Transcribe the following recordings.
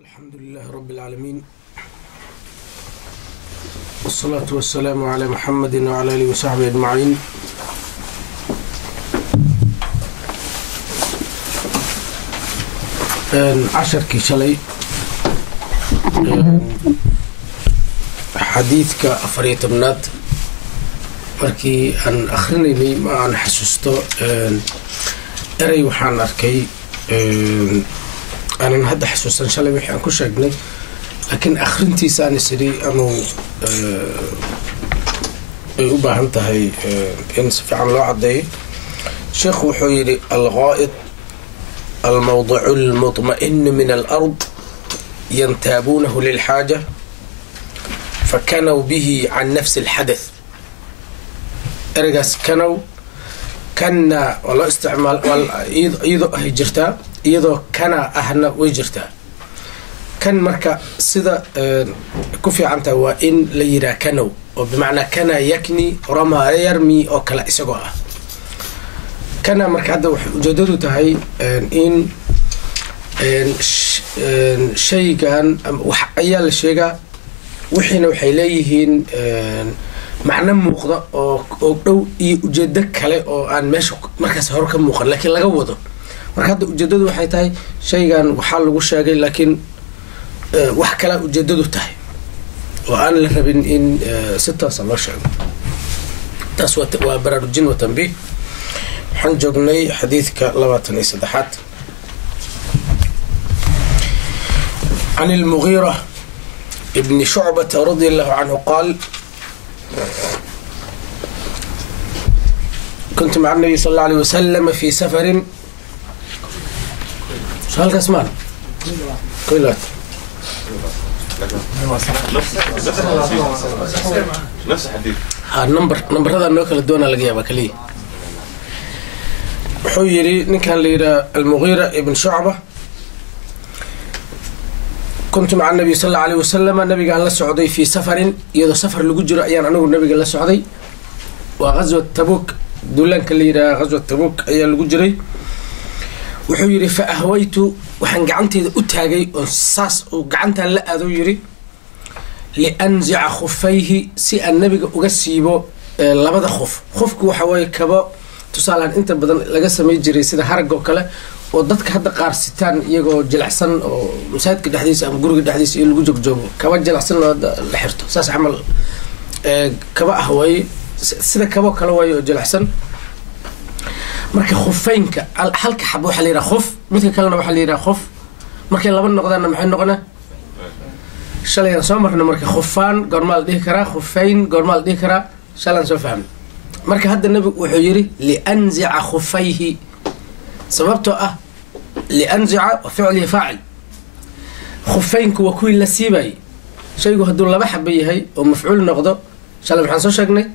الحمد لله رب العالمين، والصلاة والسلام على محمد وعلى آله وصحبه أجمعين. casharkii shalay xadiidka 14aad markii aan akrinaynay ma aan xasuusto erey waxaan arkay aanan hadda xasuusan shalay wixii aan ku sheegnay, laakiin akhrintiisa aan isiri amau ay u baahan tahay in si fiican loo caddeeyo. sheekhu wuxuu yidhi alqaa'id الموضع المطمئن من الأرض ينتابونه للحاجة فكنوا به عن نفس الحدث. ereygaas kanow kana waa loo isticmaal iyadoo ahay jirtaa, iyadoo kana ahna way jirtaa. kan marka sida ku fiicantaha waa in la yiraa kanow oo bimacnaa kana yakni ramaa yarmi oo kale isagoo ah. kana marka hadda waxay ujeedadu tahay in shaygan wax ayaa la sheegaa, wixiina waxay leeyihiin macno muuqda oo dhow iyo ujeedo kale oo aan meesha markaas hore ka muuqan laakiin laga wado. marka hadda ujeedadu waxay tahay shaygan waxaa lagu sheegay laakiin wax kale ujeedadu tahay oo aan la rabin in si toosa loo sheego. taas waa baraarujin wa tanbiih. waxaan joognay xadiidka 23 عن المغيرة ابن شعبة رضي الله عنه قال: كنت مع النبي صلى الله عليه وسلم في سفر. سؤال كاسمان قيلات نفس الحديث. نمبر هذا النوكل الدونة لقيابا كليه. wuxuu yidhi ninkan la yidhaha almugiira ibn shucba, kuntu maca nabiy sal alla alayh wasalama, nabigaan la socday fii safarin, iyadoo safar lagu jiro ayaan anigu nabiga la socday. waa ghaswat tabuuk, duulaanka la yidhaha ghaswat tabuuk ayaa lagu jiray. wuxuu yidhi fa ahwaytu, waxaan gacanteeda u taagay oo saas uu gacantaan la aado yidhi lianzica khufayhi, si aan nabiga uga siibo labada khuf. khufku waxa waaye kabo tusaalaan inta badan laga samay jiray sida harag oo kale oo dadka hadda qaar sitaan iyagoo jilicsan oo masaajidka dhexdiisa ama guriga dhexdiisa iyo lagu joogjoogo, kaba jilicsan oo la xirto saas camal kaba ah waaye, sida kabo kale waaye oo jilicsan. marka khufeynka halka xab waxaa la yidhaha khuf, midka kalena waxaa la yidhaha khuf. markay laba noqdaanna maxay noqonaa? shalayaan soo marna. marka khufaan goormaa la dhihi karaa, khufeyn goormaa la dhihi karaa, shalaan soo fahmay. marka hadda nabigu wuxuu yidhi lianzica khufayhi, sababtoo ah lianzica ficlihi faacil, khufeynku waa kuwii la siibayay. shaygu hadduu laba xaba yahay oo mafcuul noqdo, shalay maxaan soo sheegnay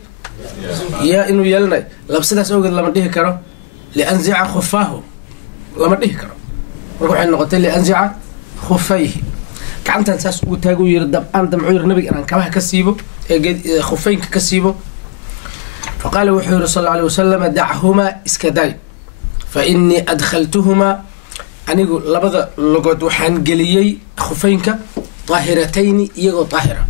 yaa inuu yeelanayo labsidaas awgeed lama dhihi karo lianzica khufaahu, lama dhihi karo. marka waxay noqotay lianzica khufayhi. gacantan saas ugu taaguu yiri dabcaan damcuu yiri nabiga inaan kabaha ka siibo ee khufeynka ka siibo. faqaala wuxuu yidhi sal alla alay wasalam dachumaa iska daay, fa inii adkhaltuhumaa, anigu labada logood waxaan geliyey khufeynka daahiratayni iyagoo daahira.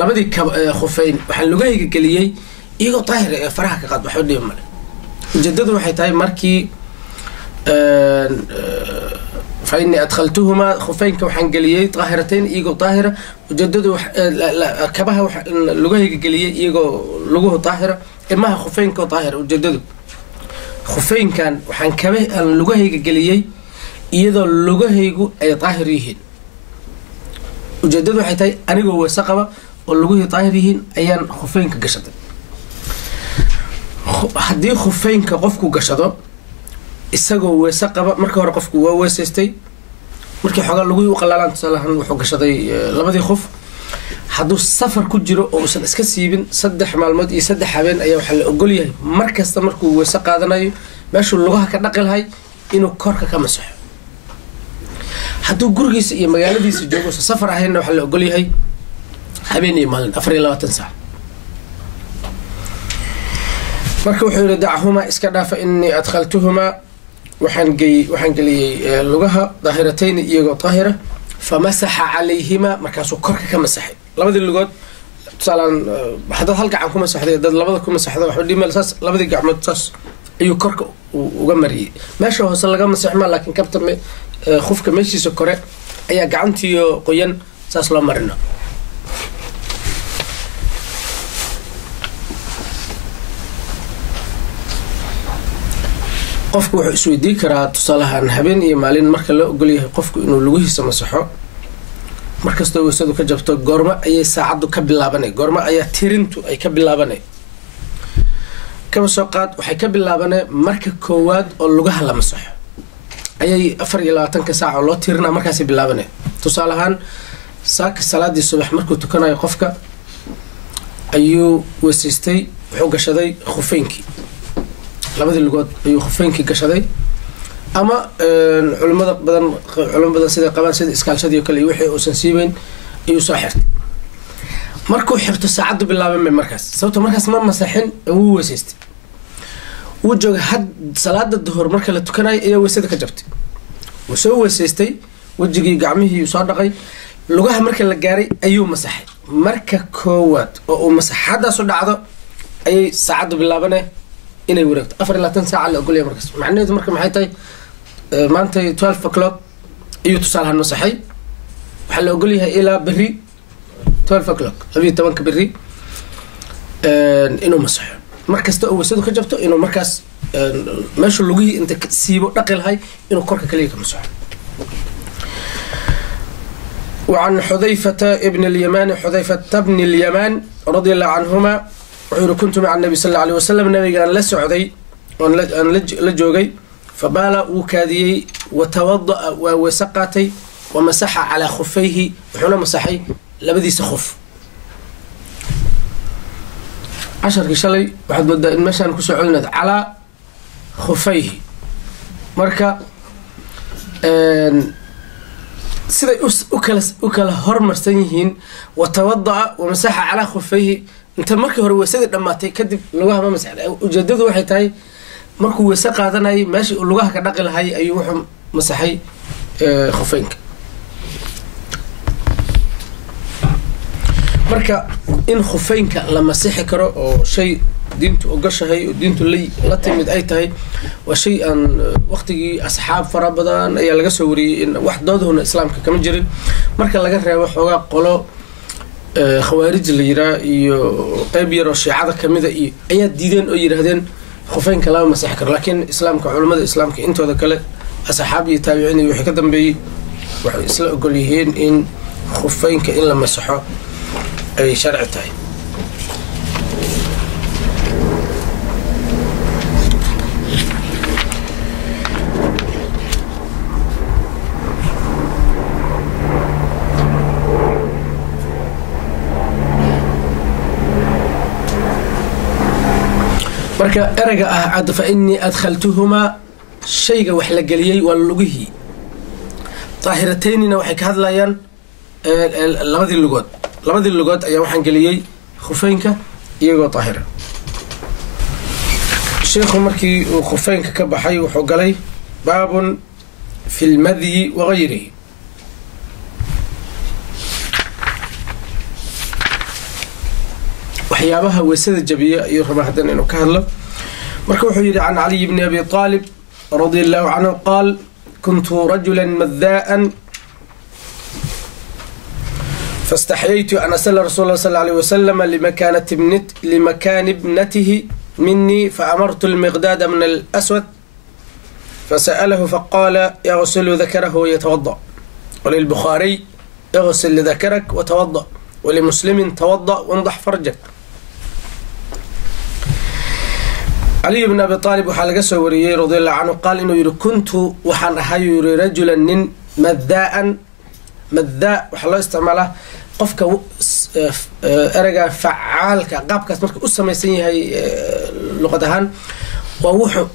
labadii khufeyn waxaan lugahayga geliyey iyagoo daahira ee faraha ka qaad, waxba dhibi male. ujeedadu waxay tahay markii فإني أدخلتهما خفينك وحن قليي طاهرتين إيجو طاهرة. وجددوا كبها لجوه قليي إيجو لجوه طاهرة، إماها خفينك طاهرة. وجددوا خفين كان وحن كبه لجوه قليي إيجو لجوه يجو أي طاهريهن. وجددوا حتى أنا جو وسقبة واللجوه طاهريهن أيان خفينك قشطة. حدي خفينك قفكو قشطة isagoo weese qaba. marka hore qofku waa weesaystay, markii xoogaa lagu qalaalaan tusaalahan wuxuu gashaday labadii khuf. hadduu safar ku jiro oo uusan iska siibin 3 maalmood iyo 3 habeen ayaa waxaa la ogol yahay mar kasta markuu weese qaadanayo meeshuu lugaha ka dhaqi lahay inuu korka ka masaxo. hadduu gurigiisa iyo magaaladiisa joogo safar ahaynna waxaa la ogol yahay habeen iyo maalin 24 saac. marka wuxuu yidhi dachumaa iska dhaafa inii adkhaltuhumaa waxaan geliyey lugaha daahiratayn iyagoo daahira famasaxa calayhima markaasuu korka ka masaxay labadii lugood tusaalaan haddaad hal gacan ku masaxday dad labada ku masaxdo waxba dhimeel saas labadii gacmood saas ayuu korka uga mariyey meesha hoose laga masaxma laakiin kabta khufka meeshiisa kore ayaa gacantiiyo qoyan saas loo marina qofku wuxuu isweydiin karaa tusaalahaan habeen iyo maalin marka loo ogol yahay qofku inuu lugihiisa masaxo markastoo weysadu ka jabto goormo ayay saacaddu ka bilaabanay goormo ayaa tirintu ay ka bilaabanay kaba soo qaad waxay ka bilaabanay marka koowaad oo lugaha la masaxo ayay 24 saac oo loo tirinaa markaasay bilaabanay tusaalahaan saaka salaadii subax markuu tukanayo qofka ayuu weysaystay wuxuu gashaday khufeynkii labadii lugood ayuu khufeynkii gashaday ama culimo badan sida qabaan sida iskaalshadii kale wixii uusan siibayn ayuu soo xirtay markuu xirto saacadu bilaabay markaas sababtoo markaas ma masaxin uu weysaystay uu jooga had salaada duhur marka la tukanayo ayaa weysada ka jabtay uu soo weysaystay wajigii gacmihii soo dhaqay lugaha marka la gaaray ayuu masaxay marka koowaad oo uu masaxadaas u dhacdo ayay saacadu bilaabanay inay wareegto 24 saac la ogolyahay markaas macnaheedu marka maxay tahay maanta 12 o'clock ayuu tusaalahan masaxay waxa la ogolyahay ilaa berri 12 o'clock 12 berri inuu masaxo markasta oo weysadu ka jabto inuu markaas meesha lugihii inta siibo dhaqi lahay inuu korka kaliya ka masaxo وعن حذيفة ابن اليمان رضي الله عنهما وحير كنت مع النبي صلى الله عليه وسلم النبي قال لسعودي لجوغي فبال وكاديي وتوضأ وسقاتي ومسح على خفيه وحنا مسحي لبدي سخف 10 شلي واحد بدا المشان كسعولنا على خفيه مركا siday u kala hormarsan yihiin watawada'a wamasaxa calaa khufayhi inta markii hore weysadii dhammaatay kadib lugaha ma masaxday ujeedadu waxay tahay markuu weyse qaadanayay meeshii uu lugaha ka dhaqi lahay ayuu wuxuu masaxay khufeynka marka in khufeynka la masixi karo oo shay diintu ogashahay oo diintu la timid ay tahay waa shay aan waqtigii asxaab fara badan ayaa laga soo wariyay in wax doodahuna islaamka kama jirin marka laga reebo xoogaa qolo khawaarij la yiraa iyo qayb yar oo shiicada kamida iyo ayaa diideen oo yiraahdeen khufeynka lama masixi karo laakiin islaamka culimada islaamka intooda kale asxaab iyo taabiciin iyo wixii ka dambeeyay waxay isla ogol yihiin in khufeynka in la masaxo ay sharci tahay marka erayga ah cad fa inni adkhaltuhuma shayga wax la geliyay waa lugihii daahirataynina waxay ka hadlayaan labadii lugood ayaa waxaan geliyey khufeynka iyagoo daahira sheekhu markii uu khufeynka ka baxay wuxuu galay baabun fi lmadyi wagayrihi waxyaabaha weysada jabiya ayuu rabaa haddana inuu ka hadlo marka wuxuu yidhi can caliy bni abi aalib radia allahu canhu qaal kuntu rajula madaan فاستحييت أن أسأل رسول الله صلى الله عليه وسلم لمكان ابنته مني فأمرت المقداد من الأسود فسأله فقال يغسل ذكره ويتوضأ وللبخاري اغسل ذكرك وتوضأ ولمسلم توضأ وانضح فرجك علي بن أبي طالب وحال قسوري رضي الله عنه قال إنه يري كنت وحان أحيري رجلا مذاء وحال الله استعماله qofka erayga facaalka qaabkaas markay u samaysan yahay luqad ahaan waa wuxuu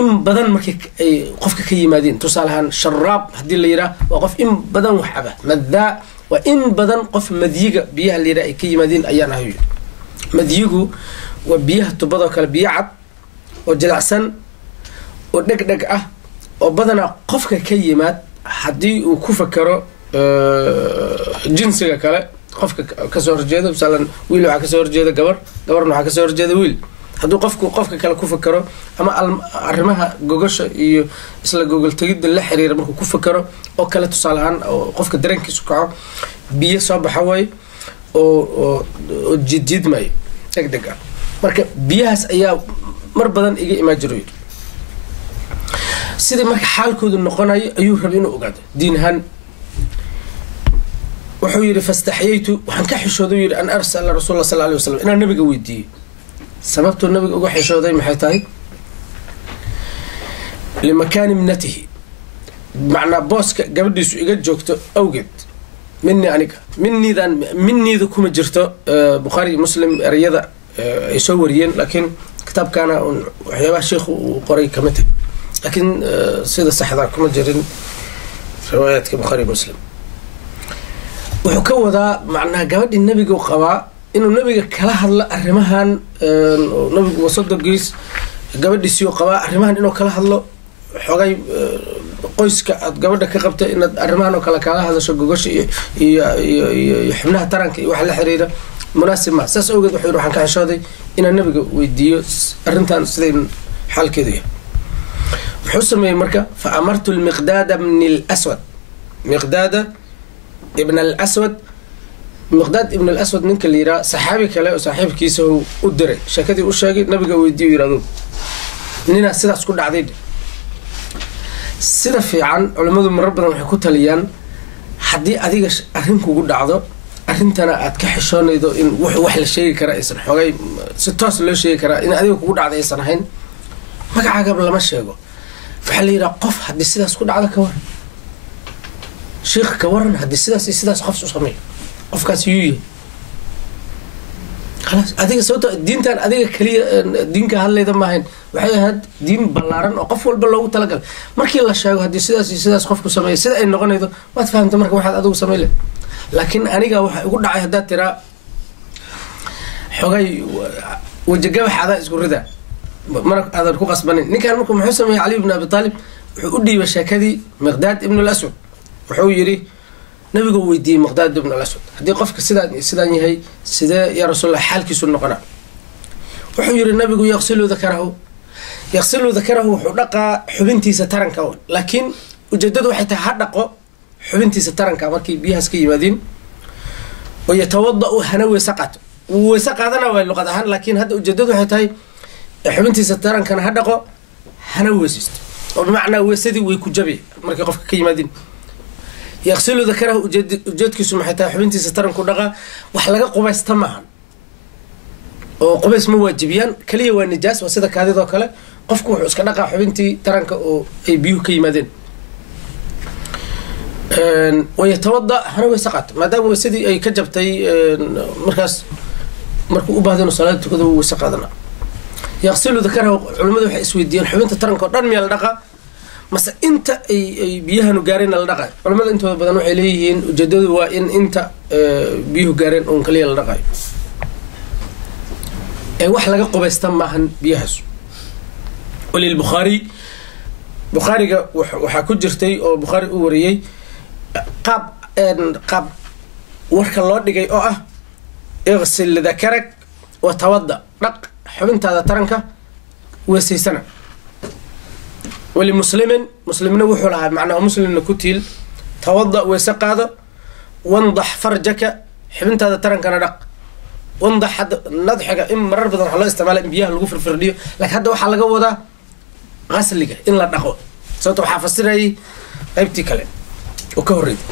in badan markay ay qofka ka yimaadeen tusaale ahaan sharaab haddii la yidhaah waa qof in badan wax caba madaa waa in badan qof madyiga biyaha la yidhaah ay ka yimaadeen ayaan ahay madyigu waa biyaha tubadoo kale biyo cad oo jilicsan oo dhegdheg ah oo badanaa qofka ka yimaad haddii uu ku fakaro jinsiga kale qofka kasoo horjeeda misalan wiil waxaa kasoo horjeeda gabarna waxaa kasoo horjeeda wiil hadduu qofka kale ku fakaro ama arrimaha gogasha iyo isla gogol tegidda la xiriira markuu ku fakaro oo kale tusaale ahaan oo qofka dareenkiisu kaco biyo soo baxa waayo oo jiidjiidmayo degdeg ah marka biyahaas ayaa mar badan iga imaan jiro yidhi sidii marka xaalkoodu noqonayo ayuu rabay inuu ogaado diin ahaan wuxuu yidhi fastaxyaytu waxaan ka xishooday yidhi an arsala rasuul sal alay wasalam inaan nabiga weydiiyey sababtuu nabiga uga xishooday maxay tahay limakaani ibnatihi macnaa booska gabadhiisu iga joogto awgeed minii aniga miniida kuma jirto bukhaari muslim ereyada ay soo wariyeen laakiin kitaabkaana waxyaabaha sheikhu uu qoray kamid tahay laakiin sida saxdaa kuma jirin riwaayaadka bukhaari muslim wuxuu ka wadaa macnaha gabadhii nabigu qabaa inuu nabiga kala hadlo arrimahan nabigu wasadogiis gabadhiisii qabaa arrimahan inuu kala hadlo xogay qoyska aad gabadha ka qabta inaad arrimahan oo kale kala hadasho gogasha iyo xubnaha taranka iyo waxa la xiriira munaasib ma saas awgeed wuxuu yidhi waxaan ka xishooday inaan nabiga weydiiyo arrintan siday xaalkeedu yahay wuxuu sameeyey marka fa amartu lmiqdaada bni lswad miqdaada ibn alaswad miqdaad ibn alaswad ninka la yidhaha saxaabi kale oo saaxiibkiisa u diray sheekadii u sheegay nabiga weydiiyo yidhahdo ninaa sidaas ku dhacday sida fiican culimmadu marar badan waxay ku taliyaan haddii adiga arrin kugu dhacdo arrintana aad ka xishoonaydo in wax la sheegi karaa aysan xogay si toos loo sheegi karaa in adiga kugu dhacda aysan ahayn magacaagaba lama sheego waxaa la yidhaha qof haddii sidaas ku dhacdo ka waran sheikh ka waran haddii sidaas iyo sidaas qof u sameeyo qofkaas yuu yahay khalaas adiga sababto diintan adiga kaliya diinka hadlayda maahayn waxay ahayd diin ballaaran oo qof walba loogu talagalay markii la sheego haddii sidaas iyo sidaas qofku sameeyo sida ay noqonaydo waad fahamta marka waxaad adigu samey leh laakiin aniga waxa igu dhacay haddaad tiraa xogay wajagabax adaa isku rida mana aadan ku qasbanin ninkan marku muxuu sameeyey cali ibn abi taalib wuxuu u dhiibay sheekadii miqdaad ibn alaswad wuxuu yidhi nabigu weydiiyey miqdaad ibn alaswad haddii qofka sidaan yahay sidee yaa rasuulallah xaalkiisu noqonaa wuxuu yidhi nabigu yaqsilu dakarahu wuxuu dhaqaa xubintiisa taranka laakiin ujeedadu waxay tahay ha dhaqo xubintiisa taranka markay biyahaas ka yimaadiin oo yatawada-u hana weyse qaato wuu weyse qaadana waa luqad ahaan laakiin hadda ujeedadu waxay tahay xubintiisa tarankana ha dhaqo hana weysaysto oo bimacnaa weysadii way ku jabi markay qofka ka yimaadiin yaqsilu dakarahu ujeedkiisu maxay tahay xubintiisa taranku dhaqaa wax laga qubaysta maahan oo qubays ma waajibiyaan kaliya waa nijaas waa sida kaadidoo kale qofku wuxuu iska dhaqaa xubintii taranka oo ay biyuhu ka yimaadeen wayatawada hana weyse qaato maadaama weysadii ay ka jabtay markaas markuu u baahda inuu salaada tukado wuu weyse qaadana yaqsilu dakarahu culimmadu waxay isweydiiyeen xubinta taranka oo dhan miyaa la dhaqaa mase inta ay biyahanu gaareenna la dhaqayo culamada intooda badan waxay leeyihiin ujeedadu waa in inta biyuhu gaareen uun kaliya la dhaqayo ee wax laga qubaysta maahan biyahaas walilbukhaari bukhaariga waxaa ku jirtay oo bukhaari u wariyey qaab warka loo dhigay oo ah iqsil dakarak wa tawada dhaq xubintaada taranka weesaysana walimuslimin muslimna wuxuu lahaa macnaha muslimna ku tiil tawada weyse qaado wandax farjaka xibintaada tarankana dhaq wandax hadda nadxiga in marar badan waxaa loo isticmaala in biyaha lagu firfirdhiyo laakiin hadda waxaa laga wadaa qasliga in la dhaqo sababto waxaa fasirayay qaybtii kale oo ka horreyda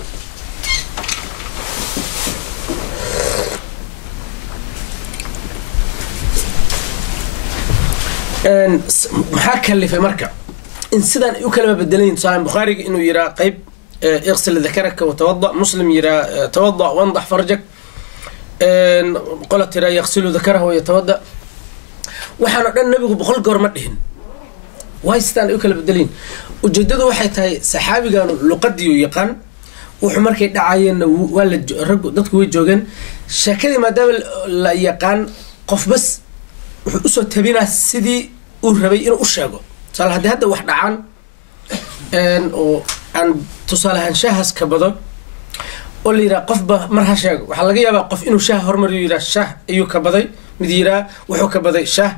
maxaa kalifay marka in sidaan ay u kalama bedelayin tusaale bukhaariga inuu yiraa qayb iqsil dakaraka watawada muslim yiraa tawada wandax farjak qola tiraa yaqsilu dakarahu yatawada waxaan oo dhan nabigu 100 goor ma dhihin way sidaan ay u kala bedelayin ujeedadu waxay tahay saxaabigan luqadiyo yaqaan wuxuu markay dhacayeen waa la rag dadku way joogeen sheekadii maadaama la yaqaan qof bas wuxuu u soo tabinaa sidii uu rabay inuu u sheego sal hadda wax dhacaan oo aan tusaalahaan shaahas ka bado oo la yidhaha qofba mar ha sheego waxaa laga yaabaa qof inuu shaah hormariyo yidhaha shaah ayuu ka baday mid yidhaha wuxuu ka baday shaah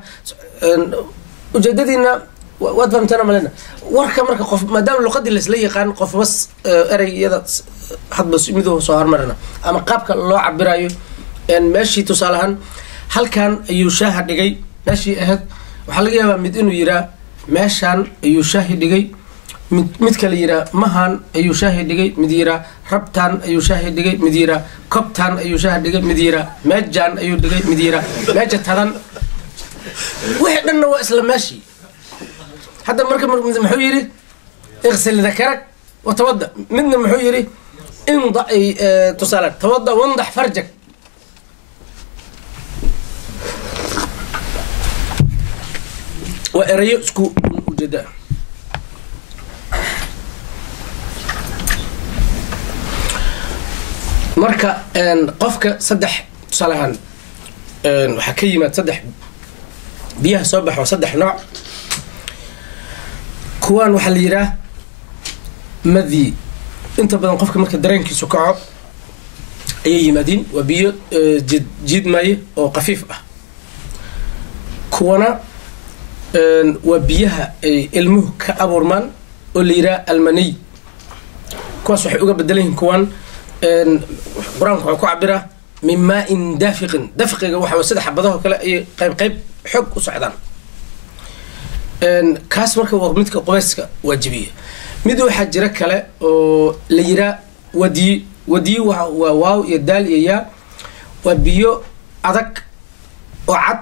ujeedadiina waad fahamtana malena warka marka qof maadaama luqadii laisla yaqaan qof bas ereyada hadba miduu soo hormarina ama qaabka loo cabirayo meeshii tusaalahaan halkan ayuu shaaha dhigay meeshii ahayd waxaa laga yaabaa mid inuu yidhaha meeshaan ayuu shaahi dhigay mid kale yiraa mahan ayuu shaahi dhigay mid yiraa rabtaan ayuu shaahi dhigay mid yiraa kobtaan ayuu shaahi dhigay mid yiraa meejaan ayuu dhigay mid yiraa meeja tadan wixii dhanna waa isla meeshii hadda marka muxuu yidhi iqsil dakarak watawada midna muxuu yidhi indac tusaale tawada wandax farjak waa erayo isku ujeeda marka qofka saddex tusaalahaan waxaa ka yimaad saddex biyaha soo baxo saddex nooc kuwaan waxaa la yidhaah madyi inta badan qofka marka dareenkiisu kaco ayay yimaadiin waa biyo jiidmaaye oo qafiif ah kuwana waa biyaha ay ilmuhu ka abuurmaan oo la yidhaha almaniy kuwaas waxay uga bedelan yihiin kuwan qur-aanku wuxuu ku cabiraa min maa-in daafiqin dafqiga waxa sida xabadaho kale ay qayb xoog u socdaan kaas marka waa midka qubayska waajibiya mid waxaa jira kale oo la yiraa wadiyi waa waaw iyo daal iyo yaa waa biyo adag oo cad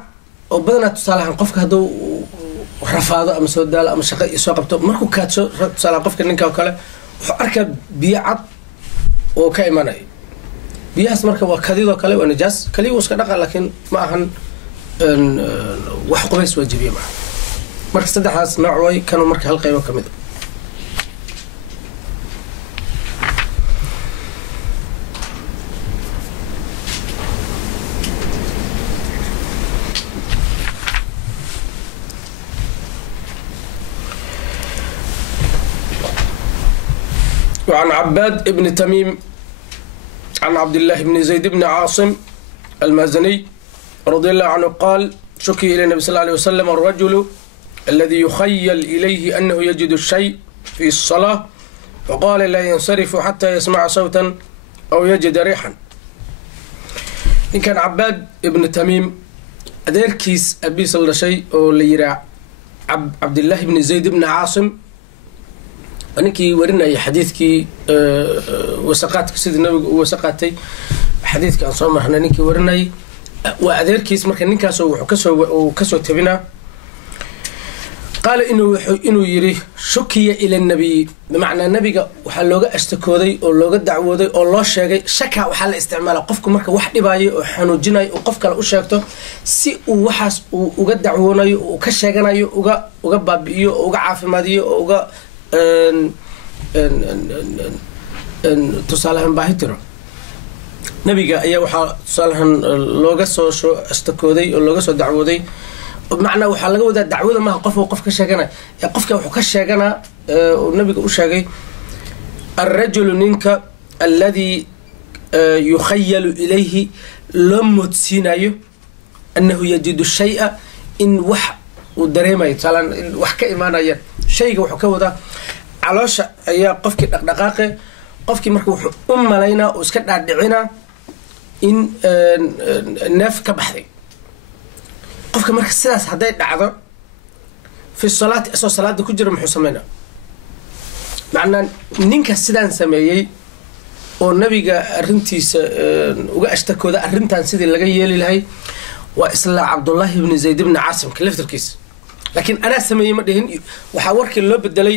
oo badanaa tusaalahaan qofka hadduu rafaado ama soo daalo ama shaqo soo qabto markuu kaadsho tusaalahaan qofka ninka oo kale wuxuu arkaa biyo cad oo ka imanayo biyahaas marka waa kadidoo kale waa nijaas kaliya wuu iska dhaqa laakiin ma ahan wax qubays waajibiya maaha marka saddexdaas nooc way kanuu marka hal qaybo ka mid a وعن عباد بن تميم عن عبد الله بن زيد بن عاصم المازني رضي الله عنه قال شكي إلى النبي صلى الله عليه وسلم الرجل الذي يخيل إليه أنه يجد الشيء في الصلاة فقال لا ينصرف حتى يسمع صوتا أو يجد ريحا إن كان عباد بن تميم أديركيس أبي صلى الله شيء وليرى عبد الله بن زيد بن عاصم ninkii warinayay xadiidkii wasaqaadka sidii nabiga u wasaqaatay xadiidka aan soo marnay ninkii warinayay waa adeerkiis marka ninkaasoo wuxuu kasoo tabinaa qaala inuu yidhi shukiya ila nabiy bimacnaa nabiga waxaa looga ashtakooday oo looga dacwooday oo loo sheegay shaka waxaa la isticmaala qofku marka wax dhibaayo oo xanuujinayo oo qof kale u sheegto si uu waxaas uu uga dacwoonayo uu ka sheeganayo uga baabi'iyo oo uga caafimaadiyo oo uga tusaalahaan baahi tiro nabiga ayaa waxaa tusaalahaan looga soo ashtakooday oo looga soo dacwooday macnaa waxaa laga wadaa dacwada maaha qof ka sheeganaya ee qofka wuxuu ka sheeganaa oo nabiga u sheegay alrajulu ninka alladii yukhayalu ilayhi loo moodsiinayo annahu yajidu shaya in wax uu dareemayo tusaalaan wax ka imaanaya shayga wuxuu ka wadaa caloosha ayaa qofkii dhaqdhaqaaqe qofkii marka wuxuu u malaynaa oo iska dhaadhicinaa in neef ka baxday qofka marka sidaas hadday dhacdo fi salaati asoo salaada ku jira muxuu sameynaa macnaa ninka sidaan sameeyey oo nabiga arrintiisa uga ashtakooda arrintan sidii laga yeeli lahay waa isla cabdullaahi ibni zayd ibni caasimka laftarkiisa laakiin anaa sameeyey ma dhihin waxaa warkii loo bedelay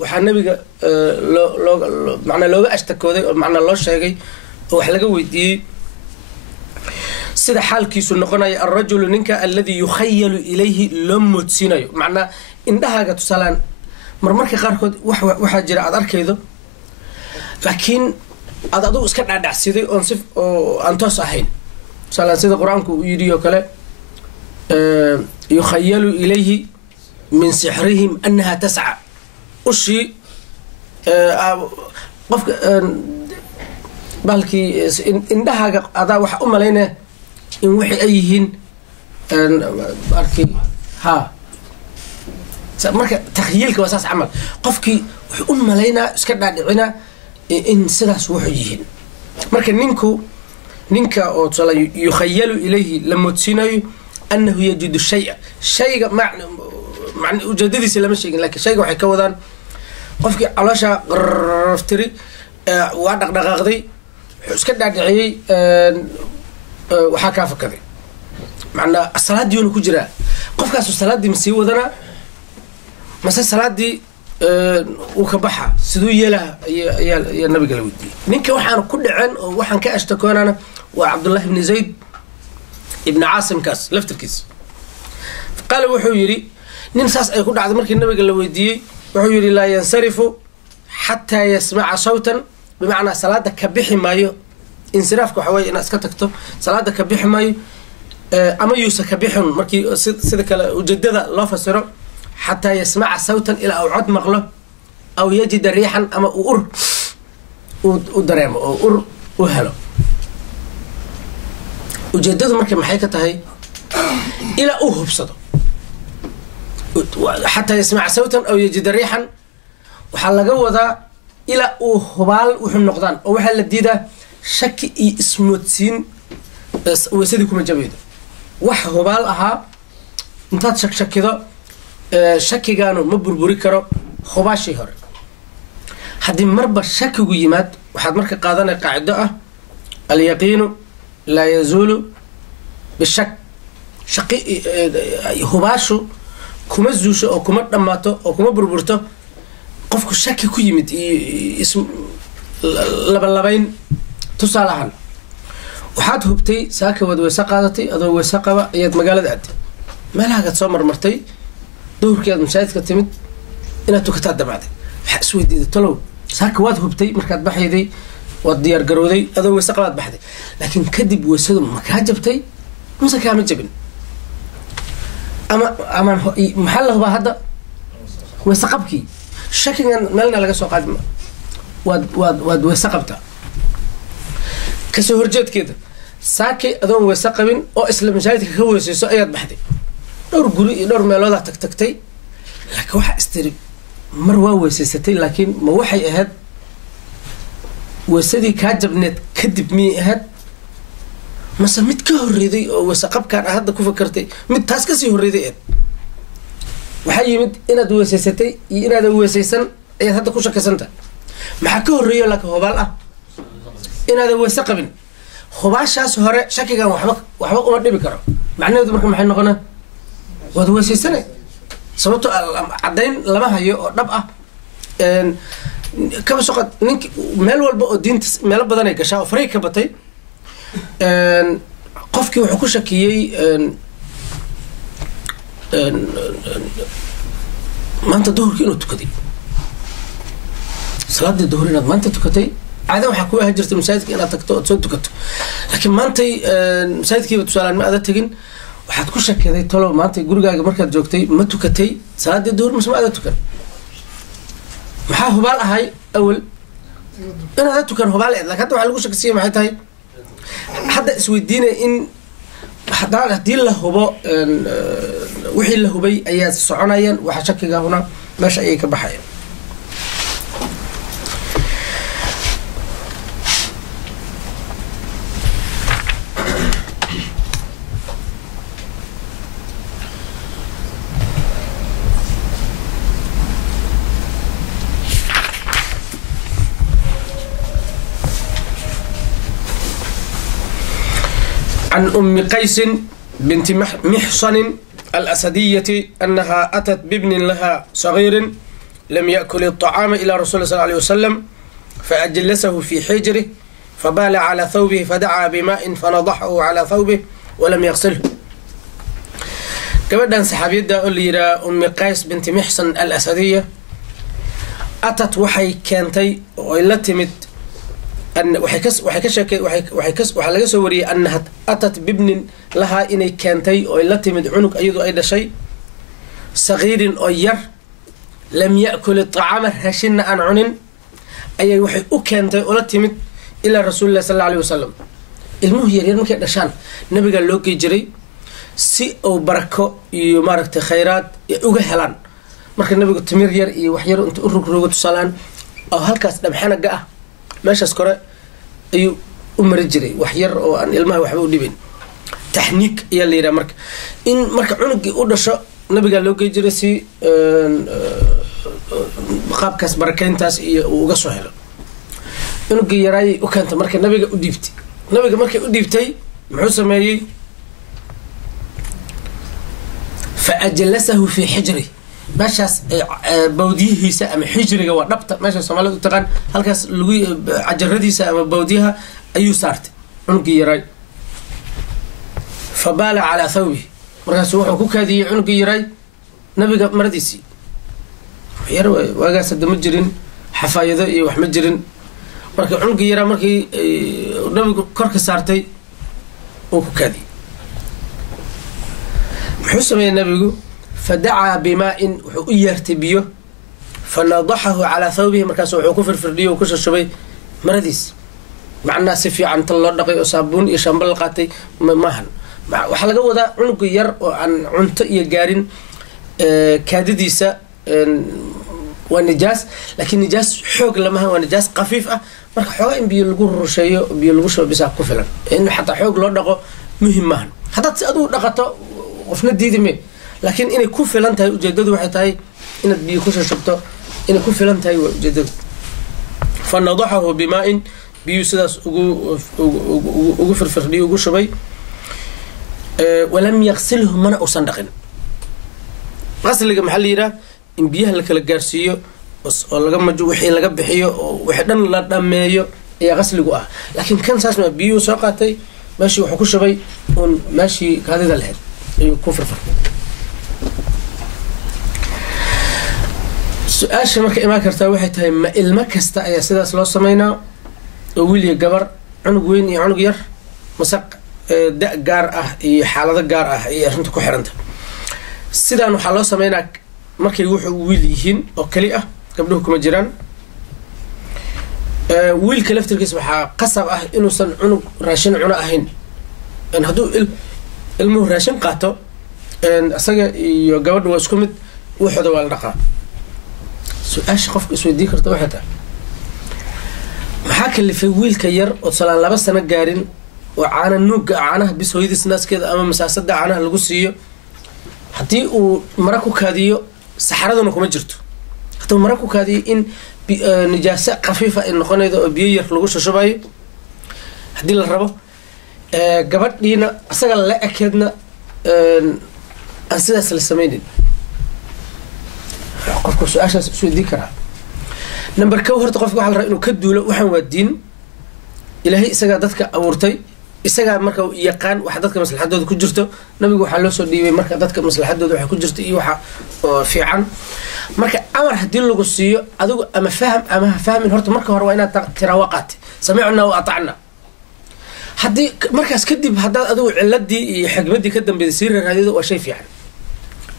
waxaa nabiga manaa looga ashtakooday oo manaa loo sheegay oo wax laga weydiiyey sida xaalkiisu noqonaya alrajulu ninka alladii yukhayalu ilayhi loo moodsiinayo macnaa indhahaaga tusaalaan marmarka qaarkood waxaa jira aad arkaydo laakiin aad adugu iska dhaadhacsiday oo aan toos ahayn tusaalaan sida qur-aanku uu yidhi oo kale yukhayalu ilayhi min sixrihim annaha tasca ushii qofka balkii indhahaaga adaa waxa u malaynaa in waxay ay yihiin balkii ha marka takhyiilka waa saas camal qofkii wuxuu u malaynaa iska dhaadhicinaa in sidaas wuxuu yihiin marka ninka oo tusala yukhayalu ilayhi la moodsiinayo annahu yajidu shayga macna ujeedadiisa lama sheegin laakiin shayga waxay ka wadaan qofkii caloosha qarraftiri waa dhaqdhaqaaqday wuxuu iska dhaadhiciyey waxaa kaa fakaday macnaa salaadiiuna ku jiraa qofkaasu salaaddii ma sii wadanaa mase salaadii uu ka baxa siduu yeelaha ayaa nabiga la weydiiyey ninka waxaan ku dhaceen oo waxaan ka ashtakoonana waa cabdullahi ibni zayd ibni caasimkaas laftirkiisa qaala wuxuu yidhi nin saas ay ku dhacday markii nabiga la weydiiyey wuxuu yidhi laa yansarifu xataa yasmaca sawtan bimacnaa salaada ka bixi maayo insiraafka waxa weye inaad iska tagto salaada ka bixi maayo ama yuusa ka bixin markii sida kale ujeedada loo fasiro xataa yasmaca sawtan ilaa uu cod maqlo aw yajida riixan ama uu ur u dareemo oo ur u helo ujeedadu marka maxay ka tahay ilaa uu hubsado xataa yasmaca sawtan aw yajida riixan waxaa laga wadaa ilaa uu hubaal wuxuu noqdaan oo waxaa la diidaa shaki iyo ismoodsiin weysadii kuma jabaydo wax hubaal ahaa intaad shakshakido shakigaanu ma burburi karo hubaashii hore haddii marba shakigu yimaad waxaad marka qaadanay qaacido ah alyaqiinu laa yazuulu bishak hubaashu kuma zuusho oo kuma dhammaato oo kuma burburto qofku shaki ku yimid iyo labalabayn tusaale ahaan waxaad hubtay saaka waad weyse qaadatay adoo weyse qaba ayaad magaalada aaday meelahagaad soo marmartay duhurkii aad masaajidka timid inaad tukataa dabacday waxaa isweydiiday talow saaka waad hubtay markaad baxayday waad diyaar garowday adoo weyse qabaad baxday laakiin kadib weysadu ma kaa jabtay mase kaama jabin ama maxaa la hubaa hadda weyse qabkii shakigan meelna laga soo qaadi ma waad weyse qabtaa kasoo horjeedkeeda saakay adoon weyse qabin oo isla masaajidka ka weysayso ayaad baxday dhowr guri iyo dhowr meeloodaa tagtay laakiin waxaa istiri mar waa weysaysatay laakiin ma waxay ahayd weysadii kaa jabneed kadib miyay ahayd mase mid ka horreeday oo weyse qabkaan a hadda ku fakartay mid taas kasii horreeday eed waxaa yimid inaad weysaysatay iyo inaadan weysaysan ayaad hadda ku shakaysantahay maxaa ka horreeyo laakiin hubaal ah inaadan weyse qabin hubaashaas hore shakigan waxba uma dhibi karo macnaheedu marka maxay noqonaa waad weysaysanay sababto caddayn lama hayo oo dhab ah kaba soqod nink meel walba oo diinta meelo badanay gashaa oo faray ka batay qofkii wuxuu ku shakiyey maanta duhurkii inuu tukaday salaadii duhur inaad maanta tukatay caada waxaa ku ahan jirtay masaajidka inaad tagto ood soo tukato laakiin maantay masaajidkiiba tusaalaan ma ada tegin waxaad ku shakiday talow maantay gurigaaga markaad joogtay ma tukatay salaadii duhur mase ma ada tukan maxaa hubaal ahay awel inaada tukan hubaal eed lakin hadda waxaa lagu shakisiya maxay tahay hadda isweydiinaya in haddii la hubo wixii la hubay ayaa soconayaan waxa shakigahuna meesha ayay ka baxayaan عن أم قيس بنت محصن الأسدية أنها أتت بابن لها صغير لم يأكل الطعام إلى رسول الله صلى الله عليه وسلم فأجلسه في حجره فبال على ثوبه فدعا بماء فنضحه على ثوبه ولم يغسله. كما صحابية اللي أم قيس بنت محصن الأسدية أتت وحي كانتي ويلتمت أن waxaa laga soo wariyay أنها أتت بابن لها inay keentay oo la timid cunug iyadoo ay dhashay صغير oo yar لم يأكل الطعام raashinna aan cunin ayay waxay u keentay ula timid ilaa rasuulillahi sal alla alayhi wasalam. ilmuhu yaryar markay dhashaan nabigaa loo gey jiray si uu barako iyo maaragtay khayraad uga helaan. marka nabigu timir yar iyo wax yar inta u rogrogo tusaalaan oo halkaas dhabxanaga ah meeshaas kore ayuu u mari jiray wax yar oo aan ilmaha waxba u dhibayn. taxniik ayaa la yidhaha marka in marka cunugii u dhasho nabigaa loo gey jiray si qaabkaas barakeyntaas iyo uu uga soo helo. cunugii yaraayay u keentay marka nabiga u dhiibtay. nabiga markay u dhiibtay muxuu sameeyey fa ajlasahu fi xijri meeshaas bawdiyihiisa ama xijriga waa dhabta meesha Soomaalidu u taqaan halkaas lagu cajaradiisa ama bawdiyaha ayuu saartay cunugii yaraay. fabaala calaa thawbihi markaas wuxuu ku kaadiyey cunugii yaraay nabiga maradiisii. yar waagaas hadda ma jirin xafaayado iyo wax ma jirin. marka cunugii yaraa markii nabigu korka saartay uu ku kaadiyey. muxuu sameeyey nabigu fadacaa bimaa-in wuxuu u yeertay biyo fanadaxahu calaa thawbihi markaas wuxuu ku firfirdhiyey oo ku shashubay maradiis. macnaa si fiican tal loo dhaqay oo saabuun iyo shambal la qaatay maahan. waxaa laga wadaa cunuga yar oo aan cunto iyo gaarin kaadidiisa waa nijaas laakiin nijaas xoog lamaha waa nijaas qafiif ah. marka xoogaa in biyo lagu rusheeyo biyo lagu shubo bisaa ku filan. in xataa xoog loo dhaqo muhim maahan. haddaad si adigu dhaqato qofna diidime laakiin inay ku filan tahay ujeedadu waxay tahay inaad biyo ku shashubto inay ku filan tahay waa ujeedadu. fanadaxahu bimaa-in biyu sidaas ugu firfirdhiyo ugu shubay. walam yaqsilhu mana uusan dhaqin. qasliga maxaa la yidhaha in biyaha la kala gaarsiiyo oo laga majo wixii laga bixiyo oo wixii dhan la dhameeyo ayaa qasligu ah. laakiin kan saas ma biyuhu soo qaatay meeshii wuxuu ku shubay uun meeshii kaadida lahayd ayuu ku firfirday. su-aasha marka imaan kartaa waxay tahay ma ilmo kasta ayaa sidaas loo sameynaa oo wiil iyo gabar cunug weyn iyo cunug yar masaq da gaar ah iyo xaalado gaar ah ayay arrinta ku xiranta. sidaan waxaa loo sameynaa markay wuxuu wiil yihiin oo keli ah gabdhuhu kuma jiraan. wiilka laftirkiisa waxaa qasab ah inuusan cunug raashin cuno ahayn. hadduu ilmuhu raashin qaato isaga iyo gabadha waa isku mid wuxooda waa la dhaqaa. su-aasha qofka isweydii karta waxay tahay maxaa kalifay wiilka yar oo salaan 2 sano gaarin oo caana nuuga caanaha bis hooyadiis naaskeeda ama masaasada caanaha lagu siiyo haddii uu mara ku kaadiyo saxaraduna kuma jirto. hadduu mara ku kaadiyo in nijaasa khafiifa ay noqonaydo oo biyo yar lagu shushubayo haddii la rabo. gabadhiina asaga la ekeedna aan sidaas la sameynin. qofka su-aashaas isweydii karaa. number 2 horta qofka waxaa la rabaa inuu ka duulo waxaan waa diin. ilaahay isagaa dadka abuurtay isagaa marka yaqaan waxa dadka maslaxadooda ku jirto. nabigu waxaa loo soo dhiibay marka dadka maslaxadooda waxa ku jirto iyo waxa fiican. marka amar haddii lagu siiyo adigu ama faham ama ha fahmin horta marka hore waa inaad tiraawaqaati samicna wa atacna. haddii markaas kadib haddaad adigu ciladii iyo xigmadii ka dambeysay sii raadiyado waa shay fiican.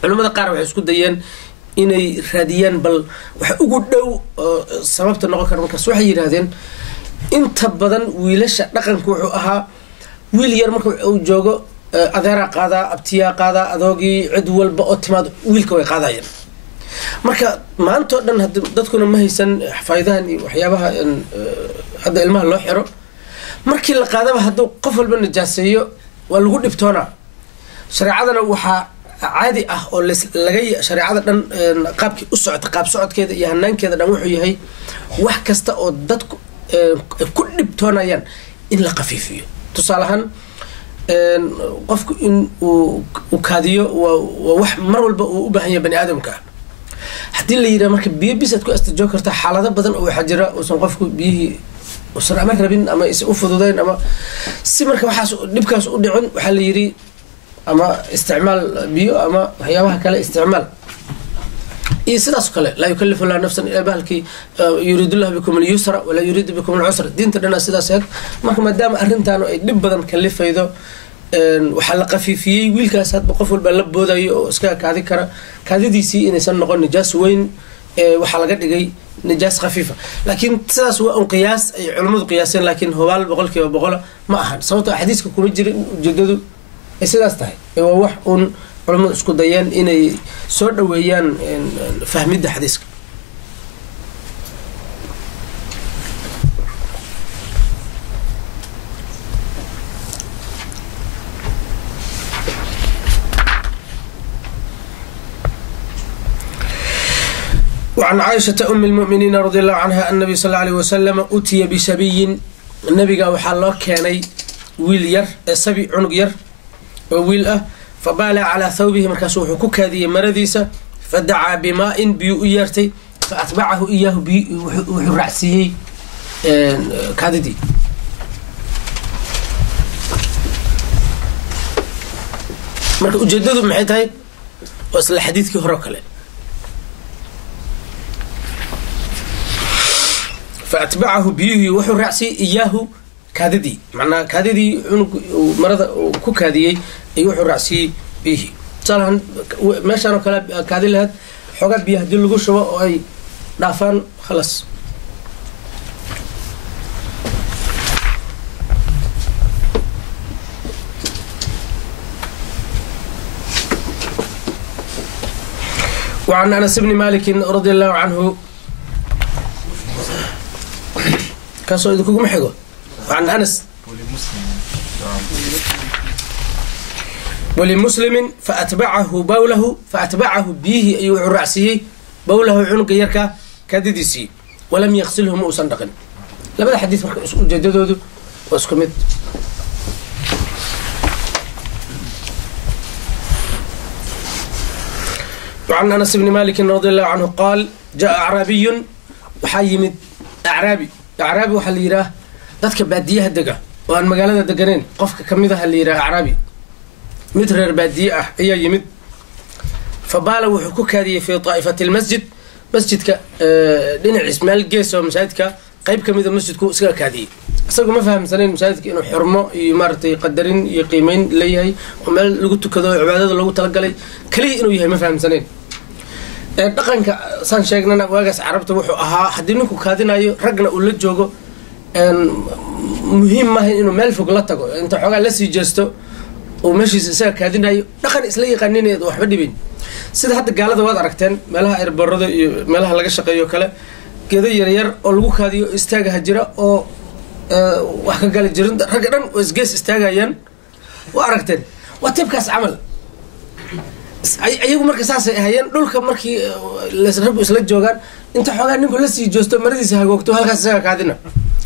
culimada qaar waxay isku dayeen inay raadiyaan bal waxa ugu dhow sababta noqon kara. markaas waxay yidhaahdeen inta badan wiilasha dhaqanku wuxuu ahaa wiil yar marka uu joogo adeeraa qaadaa abtiyaa qaadaa adoogii cid walba oo timaado wiilka way qaadayeen. marka maantoo dhan dadkuna ma haysan faa'iidahan iyo waxyaabaha hadda ilmaha loo xiro. markii la qaadaba hadduu qof walba najaaseeyo waa lagu dhibtoonaa. shareecadana waxaa caadi ah oo shareecada dhan qaabkii u socota qaab socodkeeda iyo hanaankeeda dhan wuxuu yahay wax kasta oo dadku ku dhibtoonayaan in la qafiifiyo. tusaale ahaan qofku in uu kaadiyo waa wax mar walba uu u baahan yahay bani aadamka. haddii la yidhaha marka biyo bisaad ku astijoo kartaa xaalado badan oo waxaa jira uusan qofku biyihii usan ama rabin ama is u fududeyn ama si marka waxaas dhibkaas u dhicin waxaa la yidhi ama isticmaal biyo ama waxyaabaha kale isticmaal. iyo sidaas kale laa yukallifu llahu nafsan ilaa bahalkii yuriidu llahu bikum alyusra walaa yuriidu bikum alcusra. diinta dhanaa sidaas eeg. marka maadaama arrintaanu ay dhib badan kalifaydo waxaa la qafiifiyey wiilkaas hadba qof walbaa la boodayo oo iskaga kaadi kara kaadidiisii inaysan noqon nijaas weyn waxaa laga dhigay nijaas khafiifa. laakiin sidaas waa un qiyaas ay culimmadu qiyaaseen, laakiin hubaal 100% ma ahan, sababtoo xadiiska kuma jirin ujeedadu ay sidaas tahay. waa wax un culimmadu isku dayeen inay soo dhaweeyaan fahmidda xadiiska. وعن عائشة أم المؤمنين رضي الله عنها أن النبي صلى الله عليه وسلم أتي بسبي النبي وحا الله كاني ويل ير سبي عنق ير ويل فبال على ثوبه مركز وحكوك هذه مرديسة فدعا بماء بيو يرتي فأتبعه إياه وحرعسيه كاددي. مركز أجدده محيطهي وصل الحديث كي هروك له. فأتبعه بيه وحو رأسي إياه كاددي، معناه كاددي مرض كوكادي يوحو رأسي بيه. صار ما شانوا كلا كادي لهاد حقا بيه دي لغو شوا أي دافان خلاص. وعن أنس بن مالك رضي الله عنه كاسو إذا كوكو محيقو. وعن أنس ولمسلم فأتبعه بيه أيوع رأسه بوله عنق يركا كددسي ولم يغسله مؤسا دقن. لبدا حديث جددود واسكمت. وعن أنس بن مالك رضي الله عنه قال جاء أعرابي وحيمد أعرابي waxaa la yidhaah dadka baadiyaha dega oo aan magaalada deganeen, qofka ka mid aha la yidhaah acraabi, mid reer baadiye ah ayaa yimid. fabaala wuxuu ku kaadiyey fii daa'ifati lmasjid, masjidka dhinaciis meel gees oo masaajidka qayb ka mida masjidku iskaga kaadiyey. isagu ma fahamsanayn masaajidka inuu xurmo iyo maaragtay qadarin iyo qiimeyn leeyahay oo meel lagu tukado oo cibaadada loogu talagalay kaliya inuu yahay ma fahamsanayn. dhaqanka saan sheegnana waagaas carabta wuxuu ahaa haddii ninku kaadinayo ragna uu la joogo muhiim maaha inuu meel fog la tago, inta xoogaa la sii jeesto uu meeshiisa isaga kaadinayo dhaqan isla yaqaanineed waxba dhibin. sida hadda gaalada waad aragteen meelaha airborada iyo meelaha laga shaqeeyo kale geedo yaryar oo lagu kaadiyo istaagaha jira oo wax ka gali jirin, ragga dhan oo isgees istaagayaan waa aragteen. waa tibkaas camal ayagu marka saasay ahayeen. dhulka markii raggu isla joogaan inta xoogaa ninku la sii joosto maradiisa hagoogto halkaas isaga kaadina,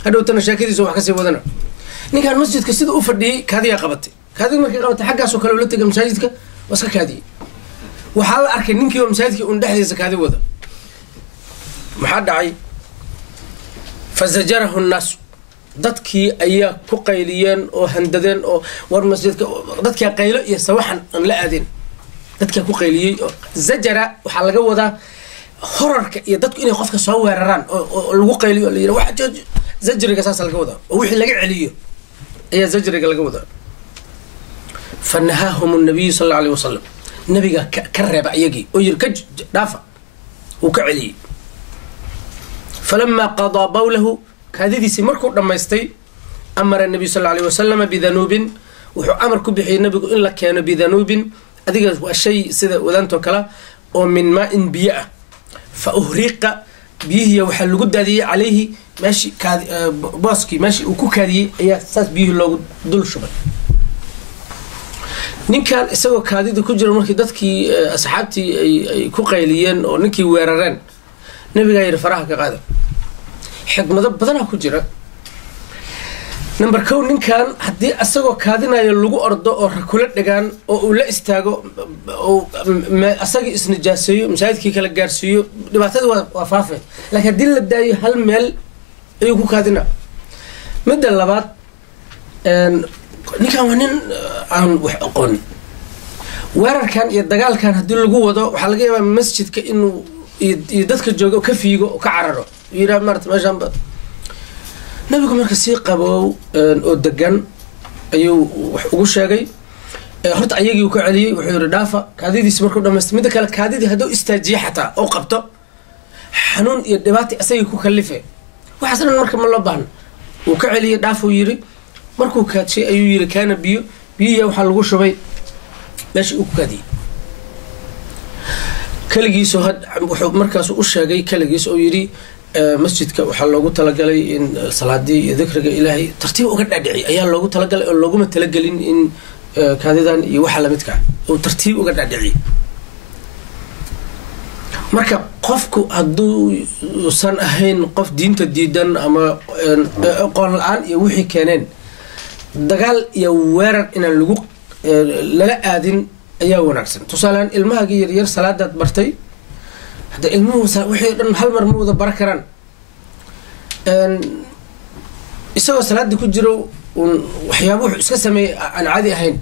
hadhowtana sheekadiisa wax kasii wadana. ninkan masjidka sida u fadhiyey kaadiyaa qabatay, kaadigi markay qabatay xaggaasoo kale ula tegay masaajidka waa iska kaadiyey. waxaa la arkay ninkii oo masaajidka un dhexdiisa kaadi wada. maxaa dhacay? fazajarahu nnaasu, dadkii ayaa ku qayliyeen oo handadeen oo war masjidka, dadkaa qaylo iyo sawaxan aan la aadeen, dadkaa ku qayliyey. zajara waxaa laga wadaa horarka iyo dadku inay qofka soo weeraraan oo lagu qayliyo la yidhaha wax zajriga saasa laga wadaa, oo wixii laga celiyo ayaa zajriga laga wadaa. fanahaahum nabiyu sal alla alayh wasalam, nabiga ka reeba iyagii oo yiri ka dhaafa, uu ka celiyey. falamaa qadaa bawlahu, kaadidiisii markuu dhammaystay, amara nabiyu sal alla alayh wasalama bidanuubin, wuxuu amar ku bixiyey nabigu in la keeno bidanuubin, adiga waa shay sida wadaantoo kale oo min maa-in biyo ah. fa uhriqa biyihiya waxaa lagu daadiyey calayhi meeshii booskii meeshii uu ku kaadiyey ayaa saas biyihii loogu dul shubay. ninkan isagoo kaadida ku jira markii dadkii asxaabtii ay ku qayliyeen oo ninkii weerareen, nabigaa yidhi faraha ka qaada. xikmado badanaa ku jira. number 1 ninkan haddii asagoo kaadinayo lagu ordo oo rakula dhagaan oo uu la istaago oo asagii isnijaaseeyo masaajidkii kala gaarsiiyo, dhibaatada waa faafay. laakiin haddii la daayo hal meel ayuu ku kaadina. midda labaad, ninkan waa nin aan wax aqoon. weerarkan iyo dagaalkan haddii lagu wado waxaa laga yaabaa masjidka inuu iyo dadka jooga ka fiigo oo ka cararo, yidhaha maarata meeshaanba. nabigu marka sii qabow oo degan ayuu wax ugu sheegay. horta ayagii uu ka celiyey, wuxuu yidhi dhaafa kaadidiisi markuu dhamaystay. midda kale kaadidii hadduu istaajiye xataa oo qabto xanuun iyo dhibaato asagay ku kalife waxaas dhan marka ma loo baahno uu ka celiyay dhaafuu yiri markuu kaadshay ayuu yiri kaana biyiya waxaa lagu shubay meesha uu ku kaadiyey kaligiisu wuxuu markaas u sheegay kaligiis oo yiri masjidka waxaa loogu talagalay in salaadii iyo dikriga ilaahay tartiib uga dhaadhici ayaa loogu talagalay oo looguma talagelin in kaadidan iyo waxa lamidka oo tartiib uga dhaadhici marka qofku hadduu san ahayn qof diinta diidan ama aqoon la-aan iyo wixii keeneen dagaal iyo weerar inaan lala aadin ayaa wanaagsan tusaalehaan ilmahagii yaryar salaadaad bartay hadda ilmuhu wixii dhan hal mar ma wada bara karaan isagoo salaada ku jiro waxyaaba wuxuu iska sameeyey aan caadi ahayn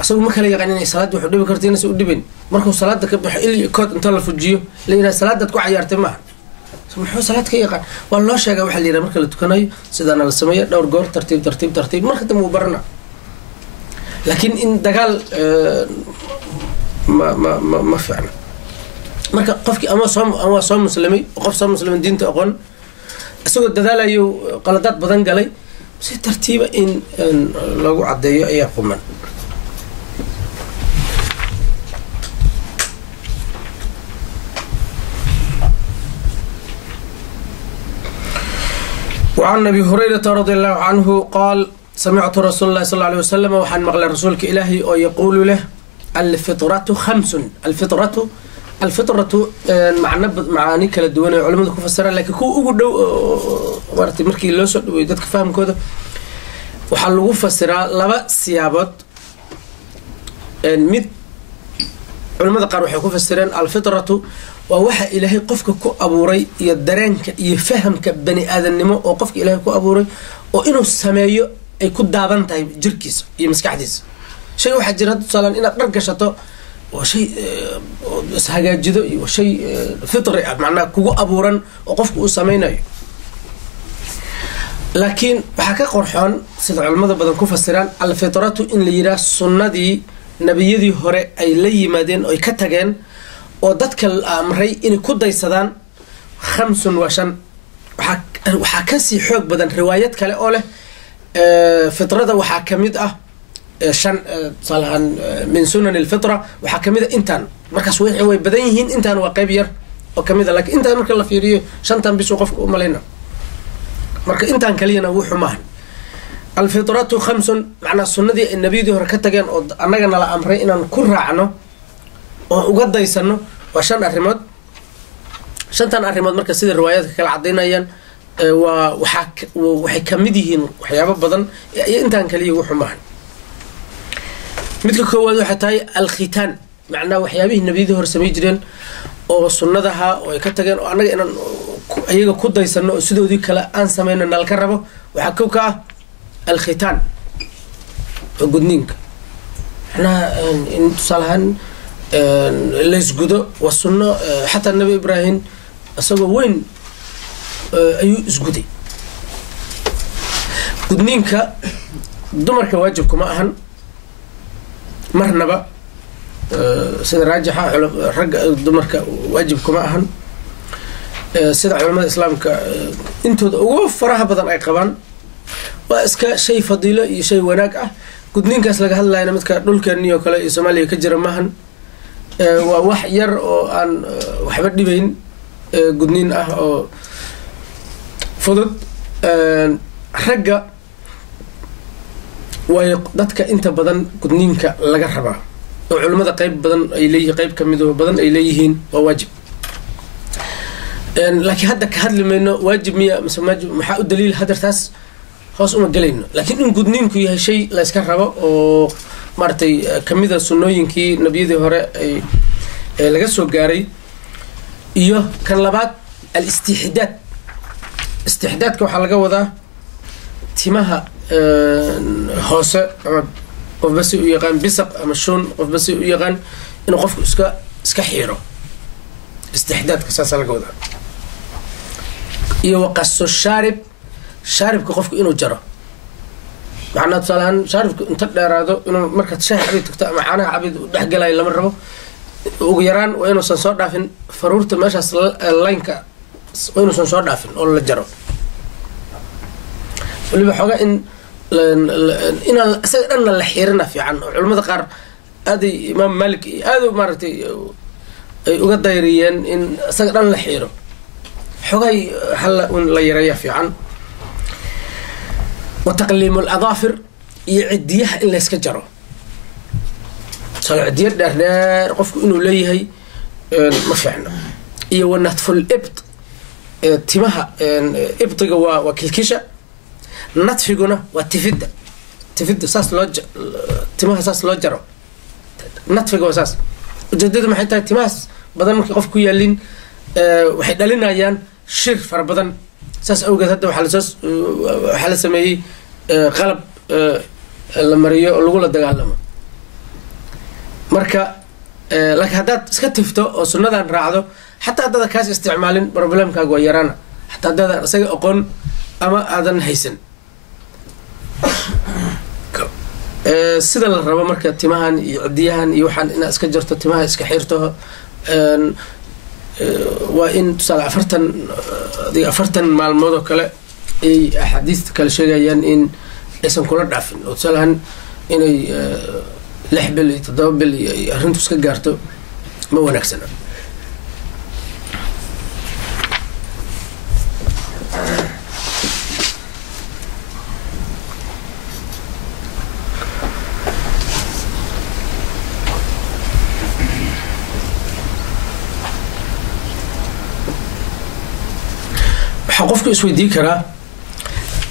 asagu ma kala yaqaan inay salaada wuxuu dhibi karta inaysa u dhibin markuu salaada ka baxo ili kood inta la fujiyo la yidhaha salaadaad ku cayaartay maaha muxuu salaad ka yaqaan waa loo sheegaa waxaa la yidhaha marka la tukanayo sidaana la sameeya dhowr goor tartiib marka dambe uu barana laakiin in dagaal ma fiicna marka qofkii ama soo muslimay qof soo muslimay diinta aqoon isagoo dadaalayo qaladaad badan galay si tartiiba in lagu cadeeyo ayaa quman وعن أبي هريرة رضي الله عنه قال سمعت رسول الله صلى الله عليه وسلم وحن مغلى رسولك إلهي ويقول له الفطرة 5 الفطرة معاني كلا دواني علماء كفسرها لكن كو أقول ورتي مركي لوسو ويدك فاهم كذا وحلو فسرها لبا سيابات مد علماء قالوا حكوا فسرين الفطرة ووحى إلهي قفك كو أبوري يدرانك يفهمك بني آدم نمو وقفك إلهي كو أبوري وإنه السمايو أي كو دابان تاي جركيس يمسك حديث شيء واحد جرد صلاة إنك رقشته وشيء سهجات جدو وشيء فطري معناه كو أبورا وقفك السماينا لكن بحكا قرحان سيد علماء بدن كو فسران الفطرة إن ليرا السنة دي نبيدي هوري أي لي مادين أي كتاجين oo dadka amray inay ku daysadaan 5 waxa ka sii xoog badan riwaayad kale oo leh fitrada waxa kamid ah shan salahan min sunan alfitra waxa kamid ah intaan markaas way badan yihiin intaan waa qayb yar oo kamid ah laakiin intaan marka la fiiriyo shantan bis qofku u maleena marka intaan kaliyana wuxuu maahan alfitratu 5 macna sunnadii nabiyadii hore ka tageen oo annagana la amray inaan ku raacno oo uga daysano waa 5 arrimood shantan arrimood marka sida riwaayadka kala cadeynayaan waxay kamid yihiin waxyaabo badan iyo intaan kaliya wuxuu maahan midka koowaad waxa tahay al-khitan macnaa waxyaabihii nabiyadii hore sameey jireen oo sunnadaha oo ay ka tageen oo anaga inaan ayaga ku daysano oo sidoodii kale aan sameeyno nalka rabo waxa ku ka al-khitan gudniinka macnaa in salahan laysgudo waa sunno xataa nabi ibraahim isagoo weyn ayuu isguday gudniinka dumarka waajibkuma ahan marnaba sida raajixa ragga dumarka waajibkuma ahan sida culimada islaamka intooda ugu faraha badan ay qabaan waa iska shay fadiilo iyo shay wanaag ah gudniinkaas laga hadlayna midka dhulkeennii oo kale iyo Soomaaliya ka jira maahan waa wax yar oo aan waxba dhibayn gudniin ah oo fudud ragga way dadka inta badan gudniinka laga rabaa oo culimada qayb badan ay leeyihiin qayb kamid oo badan ay leeyihiin waa waajib laakiin hadda ka hadlimayno waajib miya mise maxaa u daliil hadartaas hoos uma galayno laakiin in gudniinku yahay shay la iska rabo oo martay kamida sunnooyinkii nabiyadii hore ay laga soo gaaray iyo kan labaad al-istihdaad istihdaadka waxa laga wadaa timaha hoose ama qof bas u yaqaan bisaq ama shun qof bas u yaqaan inuu qofku iska xiiro istihdaadka saas laga wadaa iyo waqaso shaaribka qofku inuu jaro macnaa salahan shaaribku inta dheeraado inuu marka shaah cabid tagto ama caanaha cabid dhex galay lama rabo ugu yaraan waa inuusan soo dhaafin faruurta meeshaas laynka waa inuusan soo dhaafin oo la jaro waliba xoogaa in isaga dhanna la xiirina fiican oo culimmada qaar aaday imaam malik aada maaragtay ay uga dayriyeen in isaga dhan la xiiro xogay halla un la yareeya fiican wa taqliimu ladaafir iyo cidiyaha in layska jaro soo cidiya dheerdheer qofku inuu leeyahay ma fiicno iyo wa natful ibt timaha ibtiga waa kilkisha nadfiguna waa tifidda saas loo timaha saas loo jaro nadfiga waa saas ujeedadu maxay tahay timahaas badan markay qof ku yaalin waxay dhalinayaan shir fara badan saas awgeed hadda waxaa la sameeyey qalab la mariyo oo lagula dagaalamo marka laakiin haddaad iska tifto oo sunnadan raacdo xataa haddaada kaas isticmaalin problemkaaga waa yaraana xataa haddaadan isaga aqoon ama aadan haysan sida la rabo marka timahan iyo cidiyahan iyo waxaan inaad iska jarto timaha iska xirto waa in tusaale 40 maalmood oo kale ay axaadiista kale sheegayaan in aysan kula dhaafin oo tusaalahan inay 6 bil iyo 7 bil iyo arrintu iska gaarto ma wanaagsana qofku isweydii karaa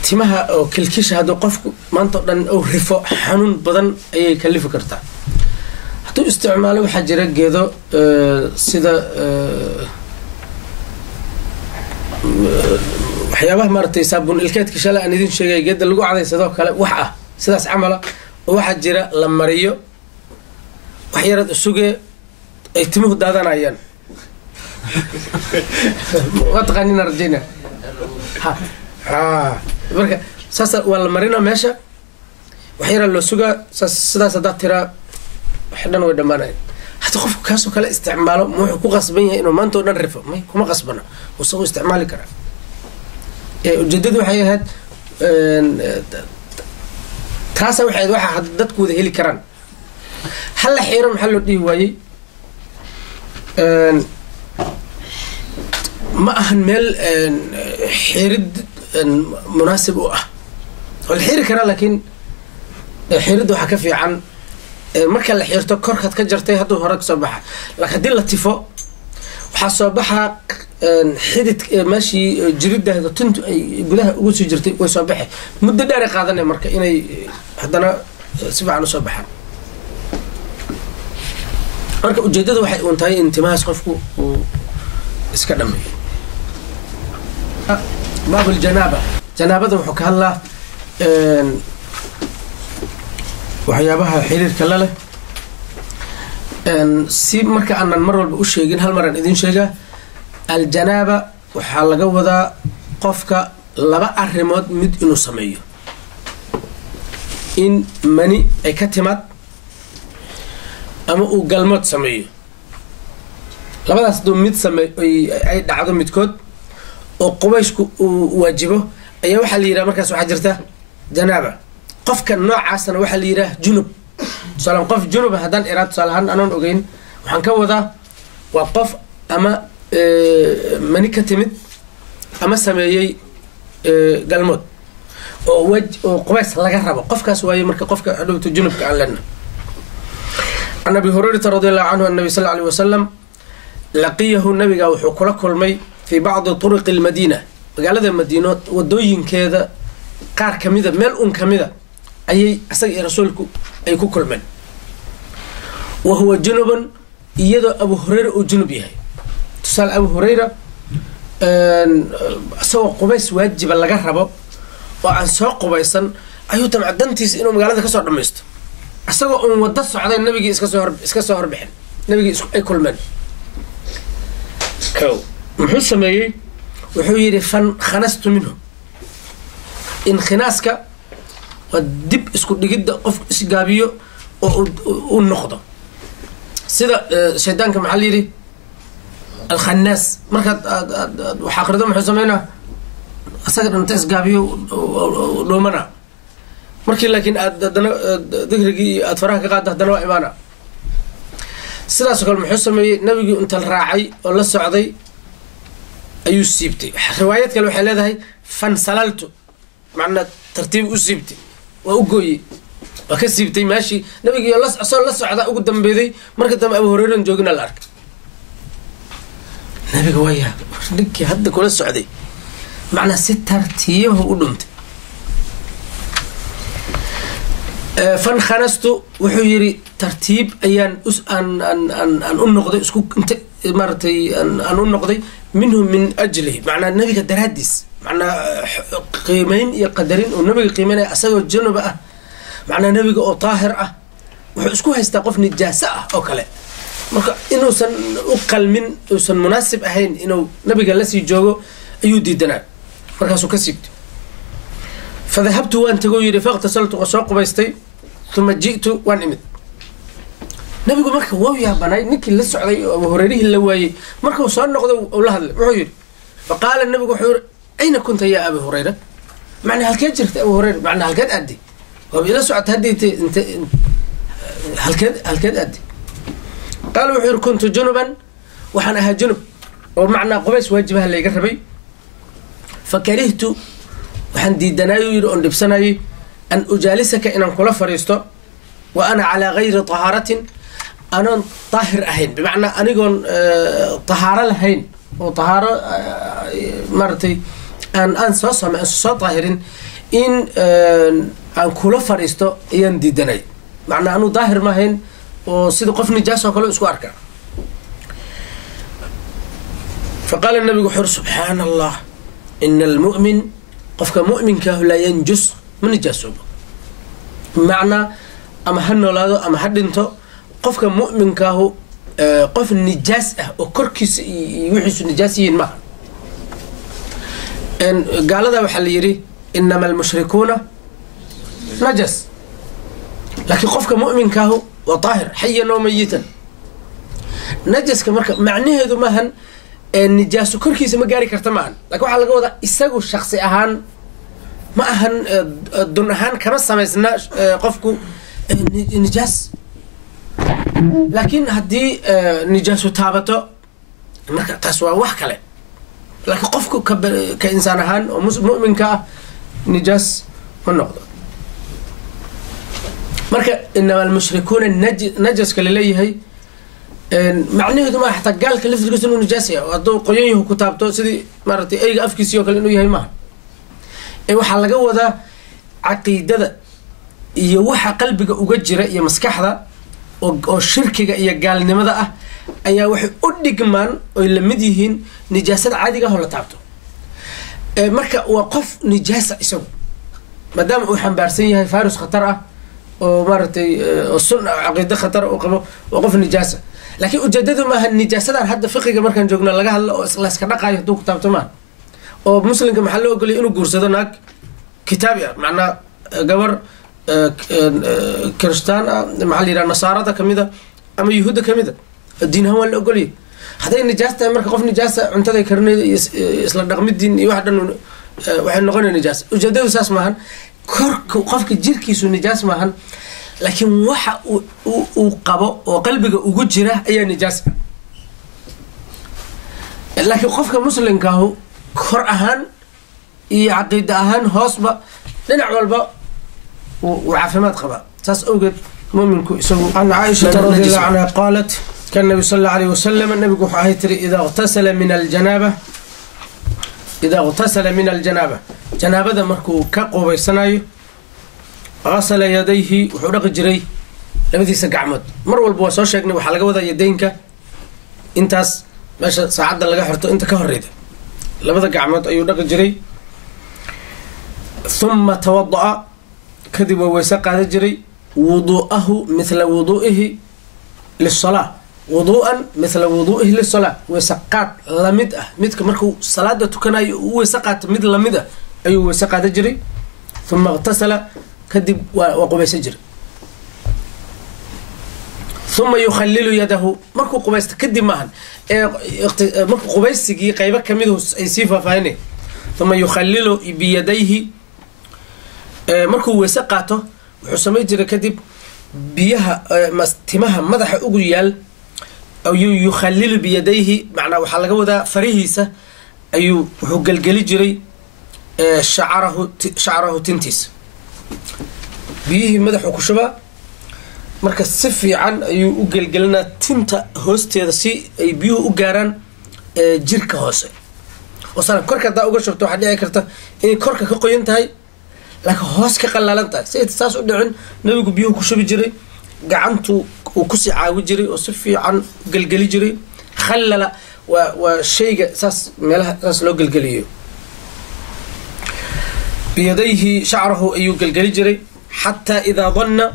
timaha oo kilkisha hadduu qofku maanta o dhan uu rifo xanuun badan ayay kalifi kartaa hadduu isticmaalo waxaa jira geedo sida waxyaabaha maaragtay saabuun ilkeedka shalay aan idin sheegay geeda lagu cadaysadoo kale wax ah sidaas camala oo waxaa jira la mariyo wax yaraad usugee ay timuhu daadanayaan waa taqaanina rajayna marka saas waa la marina meesha wax yaraa loo sugaa sidaas haddaad tiraa wax dhan way dhammaanayan haddii qofku kaasoo kale isticmaalo ma wuxuu ku qasban yahay inuu maanta o dhan rifo may kuma qasbana usagu isticmaali karaa ujeedadu waxay ahayd taasa waxay ahayd waxa dadku wada heli karaan halla xiiro maxaa loo dhihi waayey ma ahan meel xirid munaasib u ah oo la xiri karaa laakiin xiridda waxaa ka fiican marka la xirto korkaad ka jartay hadduu hore kasoo baxa laakiin haddii la tifo waxaa soo baxaa xidid meeshii jiridahda tuntu ay gudaha ugu sii jirtay way soo baxay muddo dheeray qaadanay marka inay haddana si fiican usoo baxaan marka ujeedada waxay uun tahay in timahaas qofku uu iska dhameeyo baab aljanaaba janaabada wuxuu ka hadlaa waxyaabaha xiriirka la leh si marka aanan mar walba u sheegin hal maraan idin sheegaa aljanaaba waxaa laga wadaa qofka 2 arrimood mid inuu sameeyo in mani ay ka timaad ama uu galmood sameeyo labadaas duu mid ay dhacdo midkood oo qubaysku uu waajibo ayaa waxaa la yidhaha markaas waxaa jirta janaaba qofka noocaasna waxaa la yidhaha junub tusaale qof junub haddaan iraa tusaale ahaan anoon ogeyn waxaan ka wadaa waa qof ama mani ka timid ama sameeyey galmood oo qubays laga rabo qofkaas waaye marka qofka hadhowta junubka aan lena can abi hurayrata radi allahu canhu an nabi sal alيه wasalam laqiyahu nabiga wuxuu kula kulmay fii bacdi turuqi almadiina magaalada madiino wadooyinkeeda qaar kamida meel un kamida ayay isaga iyo rasuulku ay ku kulmeen wa huwa junuban iyadoo abu hurayra uu junub yahay tusaale abu hurayra isagoo qubays waajiba laga rabo oo aan soo qubaysan ayuu damca dantiisa inuu magaalada kasoo dhamaysto isagoo uun wada socday nabigii iska soo horbixin nabigii ay kulmeen muxuu sameeyey wuxuu yidhi khanastu minhu inkhinaaska waa dib isku dhigidda qof isgaabiyo oo u noqdo sida shaydaanka maxaa la yidhi alkhannaas markaad wax akhrido muxuu sameynaa asaga dhan inta isgaabiyo dhoomana markii laakiin aad haddana dikrigii iyo aad faraha ka qaadda haddana waa imaana sidaasoo kale muxuu sameeyey nabigii inta raacay oo la socday ayuu siibtay riwaayad kale waxay leedahay fansalaltu macnaa tartiib u siibtay waa u gooyey waa ka siibtay meeshii nabigii soo la socda ugu dambeeday marka dambe Abu Hurayra joogina la arkay nabiga waya ninkii hadda kula socday macnaa si tartiibaha u dhuntay fankhanastu wuxuu yiri tartiib ayaan aan u noqday isku inta maartay aan u noqday minhu min ajlihi macnaa nabiga daraadiis macnaa qiimeyn iyo qadarin oo nabiga qiimeynaya asagoo januba ah macnaa nabiga oo taahir ah wuxuu isku haystaa qof nijaasa ah oo kale marka inuusan u qalmin uusan munaasib ahayn inuu nabiga la sii joogo ayuu diidanaa markaasuu ka siibtay fadahabtu waan tago yiri faqtasaltu qasoo qubaystay thumma ji'tu waan imid nabigu marka wuu yaabanay ninkii la socday oo Abu Hurayra la waayay marka uu soo noqday oo la hadlay wuxuu yiri faqaala nabigu wuxuu yiri ayna kunta ya Abu Hurayra macnaa halkee jirtay Abu Hurayra macnaa halkee aadi oo ila socod hadii inta halkee aadi قال وحير كنت جنبا وحنا أها جنب ومعنى قبيس واجبها اللي يقربي فكرهت وحن دي دنايو يرون لبسناي أن أجالسك إن أنقل فريستو وأنا على غير طهارة أنا طاهر أهين بمعنى أنا يقول طهارة لهين وطهارة مرتي أن أنصص ما أنصص طاهرين إن أنقل فريستو ين دي دناي معنى أنه طاهر ما هين وسيد قف نجاس وكله اسكو أركع فقال النبي حر سبحان الله إن المؤمن قفك مؤمن كه لا ينجس من نجاسه معنى أما هنولادو أما هدنتو قفك مؤمن كه قف النجاس وكركس يوحش النجاسين ما إن قال هذا وحل يري إنما المشركون نجس لكن قفك مؤمن كه وطاهر حيا وميتا نجس كمركب معناه هذا مهن النجاس كركيس ما جاري كرتمان لكن وحلا جودا يسقوا الشخص أهان ما أهان دون أهان كما سمعنا قفكو النجاس لكن هدي نجاس تابته مركب تسوى وحكله لكن قفكو كإنسان أهان ومؤمن كنجاس والنقطة marka inama almushrikuuna najaska laleeyahay macnaheedu ma xataa gaalka laftigiisa inuu najaas yahay hadduu qoyan yahu ku taabto sidii maaragtay eyga afkiisii oo kale inuu yahay maaha waxaa laga wadaa caqiidada iyo waxa qalbiga uga jira iyo maskaxda oo shirkiga iyo gaalnimada ah ayaa waxay u dhigmaan oy la mid yihiin nijaasada caadiga ah oo la taabto marka waa qof nijaasa isagu maadaama uu xambaarsan yahay faarus khatar ah oo maartay sunna aqeeda khatar oo qabo waqaf nijaasa laakiin ujeedadu ma aha nijaasadan hadda fiqiga markaan joogno laga hadlo oo la iska dhaqayo haduu ku taabto ma oo muslimka maxaa loo ogolay inuu guursado naag kitaabi ah macnaa gabar kristaan maxaa la yiraahdaa nasaarada kamida ama yahuuda kamida diinaha waa la ogolay haday nijaasta marka qof nijaasa cuntada karneed isla dhaqmidin iyo wax dhan waxay noqonayaan nijaas ujeedadu saas maahan korka qofka jirkiisu nijaas maahan laakiin waxa uu qabo oo qalbiga ugu jira ayaa nijaas laakiin qofka muslimka ah kor ahaan iyo caqiida ahaan hoosba dhinac walba uu caafimaad qaba saas awgeed mu'minku isagu an Aisha radhiyallahu anha qalat kan nabi sallallahu alayhi wasallam nabigu waxa ay tiri idha ightasala min aljanaba janaabada markuu ka qubaysanayo غسل يديه وحرق جري labadiisa gacmood mar walba waa soo sheegnay waxa laga wadaa yadeynka intaas meesha saacada laga xirto inta ka horeeyda labada gacmood ayuu dhaqi jiray thumma tawaddaa kadib waysa qaada jiray wudu'ahu mithla wudu'ihi lis-salah wudu'an mithla wudu'ihi lis-salah waysa qaad lamid ah midka markuu salaada tukanayo uu waysa qaad mid lamid ah ayuu waysa qaada jiray thumma ightasala kadib waa qubaysa jiray ثم يخلل يده مركو قبيست كدي ماهن مركو قبيستي قيبة كميده أي صفة فهني ثم يخلل بيديه مركو وسقاته وحسمي جرى كدب بيها مستمها مدح أقويال أو يخلل بيديه معناه وحلقه وذا فريهيسة أيو وحقل جري شعره تنتيس بيه مدح وكشبه marka si fiican ayuu u galgalnaa tinta hoosteeda si ay biyuhu u gaaraan jirka hoose oo san korka daa uga shubto waxa dhici karta in korka ka qoyan tahay laakiin hoos ka qallalan tahay si taas u dhicin nabigu biyuhu ku shubi jiray gacantu uu ku si caawi jiray oo si fiican u galgali jiray khallala wa shayga saas meelaha saas loo galgaliyo biyadayhi sha'ruhu ayuu galgali jiray hatta idha dhanna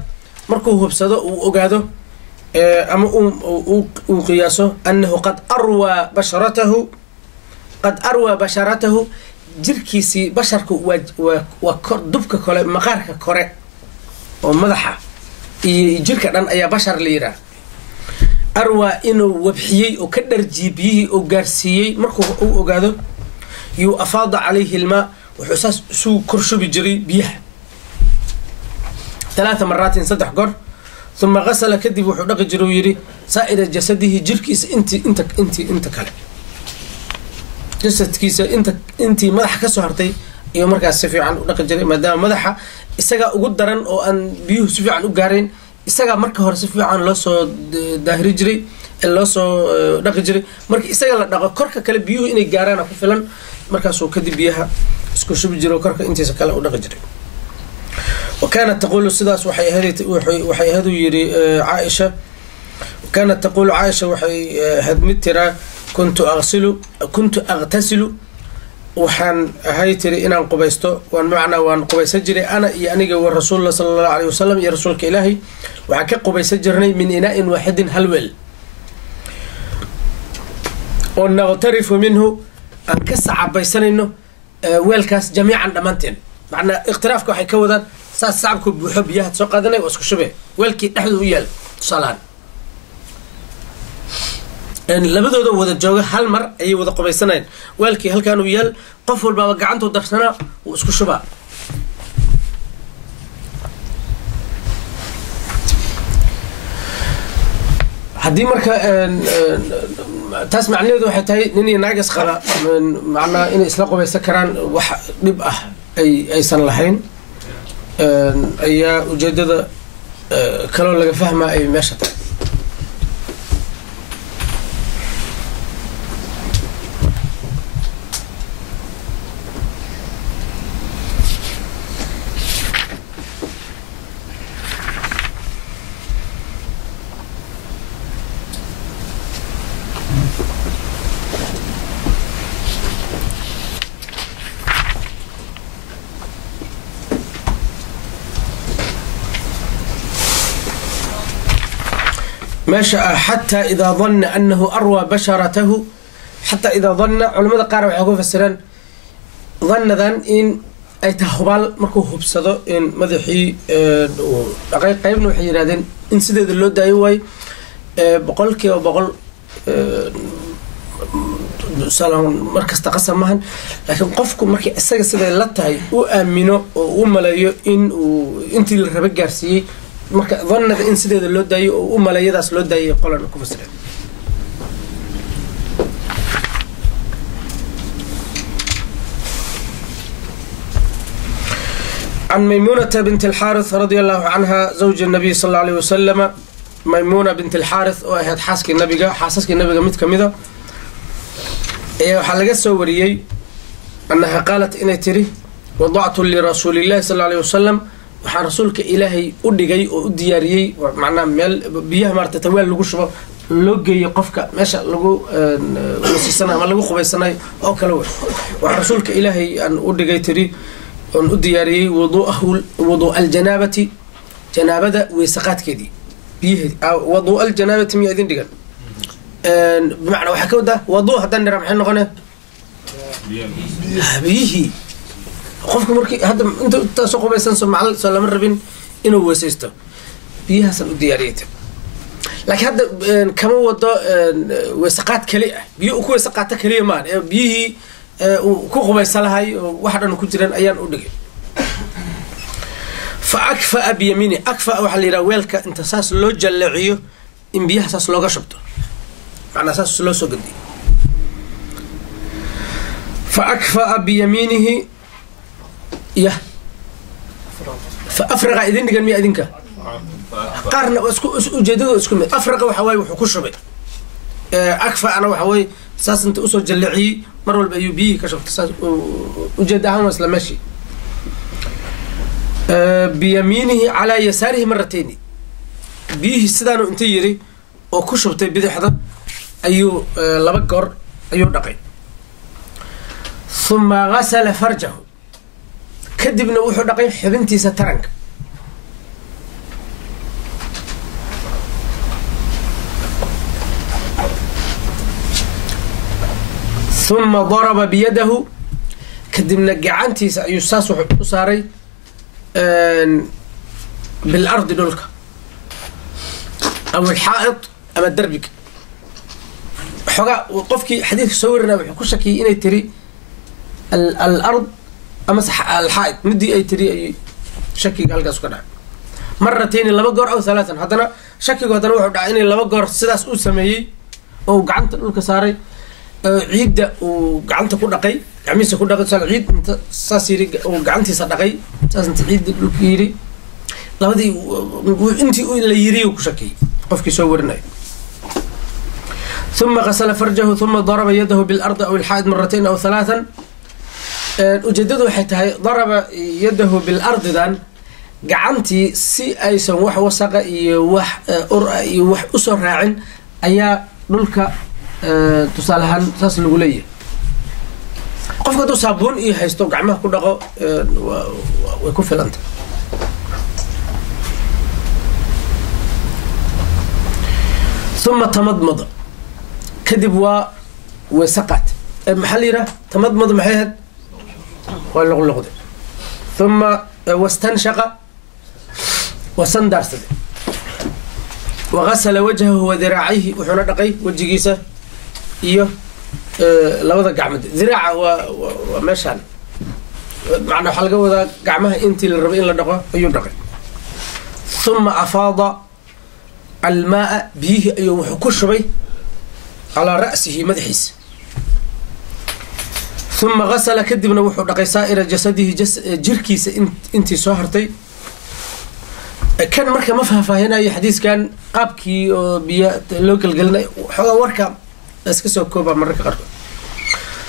markuu hubsado uu ogaado ama uu qiyaaso annahu qad arwa basharatahu jirkiisi basharku waa dubka kale maqaarka kore oo madaxa iyo jirka dhan ayaa bashar la yiraahdo arwa inuu wabxiyay oo ka dharjiibiyay oo gaarsiiyay markuu uu ogaado yu afaada alayhi alma wuxuu saas suu korshubi jiray biyaha 3 مرات 3 قر ثم غسل كدب وحدق جرو يري سائر جسده جركيس انت كله جسد كيسه انت مدح كسو هرتي iyo markaas si fiican u dhaqi jiray maadaama madaxa isaga ugu daran oo aan biyuhu si fiican u gaareen isaga marka hore si fiican loo soo daahiri jiray loo soo dhaqi jiray marka isaga la dhaqo korka kale biyuhu inay gaaraan ku filan markaas uu kadib biyaha isku shubi jiro korka intiisa kale u dhaqi jiray وكانت تقول السداس وحي هذو يري عائشة وكانت تقول عائشة وحي هدمترا كنت أغتسل وحن هايتري إن قبيستو وان معنا وان قبيسجري أنا يعني والرسول الله صلى الله عليه وسلم يا رسولك إلهي وحكي قبيسجرني من إناء واحد هلول ونغترف منه أنكسع بيسن إنه ويلكاس جميعا دمانتين معنى اخترافك وحي كودان ساس صعبك بحب ياه تسوق هذا واسكو شبه ولكي دحدو ويال صلان ان لبدودا ودا جوغه هل مر اي ودا قبيسنين ولكي هل كانوا ويال قف والبا غعنتو درسنا واسكو شبه hadii marka taas macnaheedu waxay tahay nin naagas qaba macna in isla qabaysan karaan wax dib ah aysan lahayn ayaa ujeedada kale laga fahmaa ay meesha tahay ماشى حتى إذا ظن أنه أروى بشرته حتى إذا ظن علماء قارئ وحقوق السلام ظن ذن إن أي تهبال مركو هبصدو إن مدحي قيبنا وحيرادين إن سيدة اللود أيوي بقولك وبقول سلام مركز تقسم مهن لكن قفكم مركي أساق سيدة اللتهي وأمينو وملايو إن وإنتي الربك جارسي marka dhanada in sideeda loo daayo oo malayadaas loo daayo qolan ku fasiray عن ميمونة بنت الحارث رضي الله عنها زوج النبي صلى الله عليه وسلم ميمونة بنت الحارث وهي حاسك النبي مid kamida ee waxa laga soo wariyay annaha qalat inay tiri wada'tu li rasuulillahi sallallahu alayhi wasallam waxaan rasuulka ilaahay u dhigay oo u diyaariyay macna meel biyaha marta tawaal lagu shubo loo geeyo qofka meesha lagu wasiisana ama lagu qubaysanay oo kale waxaan rasuulka ilaahay aan u dhigay tiri oo u diyaariyay wudu aljanabati janabada weesaqaadkeedii biyaha wudu aljanabati mi idin dhigan بمعنى waxa ka wada wudu hadan nira maxay noqonay biyihi qofku markii hadda inta soo qabaysan Soomaal lama rabin inuu weesaysto biyahaas u diyaariyay laakiin hadda kama wado weesaqaad kali ah biyo ku weesaqaata kaliya maan biyihii ku qubaysalahay wax dhan ku jiraan ayaan u dhigay fa akfa biyamini akfa waxa la yiraahdaa weelka inta saas loo jalleciyo in biyaha saas looga shubto macna saas loo soo gadiyo fa akfa biyaminihi ya fa afraqa idin dhigan miya idinka qarna isku ujeedadu isku mid afraqa waxa way wuxuu ku shubay akfa ana waxa way saas inta u soo jalleciy mar walba ayuu biyi ka shubtay saas ujeedahan wasla mashi biyaminihi ala yasarihi marratayn biyi sidaan inta yiri oo ku shubtay bidixda ayuu laba goor ayuu dhaqay thumma ghasala farjahu kadibna wuxuu dhaqay xibintiisa taranka ثم ضرب بيده كدبنا قعنتيس أيو ساسو صاري بالأرض دولك أو الحائط أما الدربك حقا وقفكي حديث صورنا وحكوشكي إني تري الأرض أما الحائط مدي أي تري أي شكي قال قاسو كده مرتين لما قور أو ثلاثا هذانا شكي قادنا وحد عيني لما قور سداس أو سميي أو قعنت دولك صاري ciidda uu gacanta ku dhaqay gacmihiisa ku dhaqay sal ciid inta saas yiri uu gacantiisa dhaqay saas inta ciid dhulka yiri labadii intii uu la yiri ku shakiyay qofkii soo warinay ثم غسل فرجه ثم ضرب يده بالأرض أو الحائط مرتين أو ثلاثا وجدده حتى ضرب يده بالأرض دان gacantii si aysan wax wasaqa iyo wax ur iyo wax u soo raacin ayaa dhulka tusaalahan saas lagu leeyahay qofka duu saabuun iyo haysto gacmaha ku dhaqo way ku filanta ثم تمضمض كدب وسقط محليرة تمضمض محيهد واللغلغد ثم واستنشق وسندرس وغسل وجهه وذراعيه وحنا دقي وجهيسه iyo labada gacmood diraaca waa meeshan macna waxa laga wadaa gacmaha intii la rabo in la dhaqo ayuu dhaqay thumma afada almaa bihi ayuu wuxuu ku shubay ala ra'sihi madaxiisa thumma ghasala kadibna wuxuu dhaqay saa'ira jasadihi jirkiisa intii soo hartay kan marka ma faahfaahinayo xadiiskan qaabkii oo biyo loo galgalnay xogaa warka اسكسو كوبا مرة قرب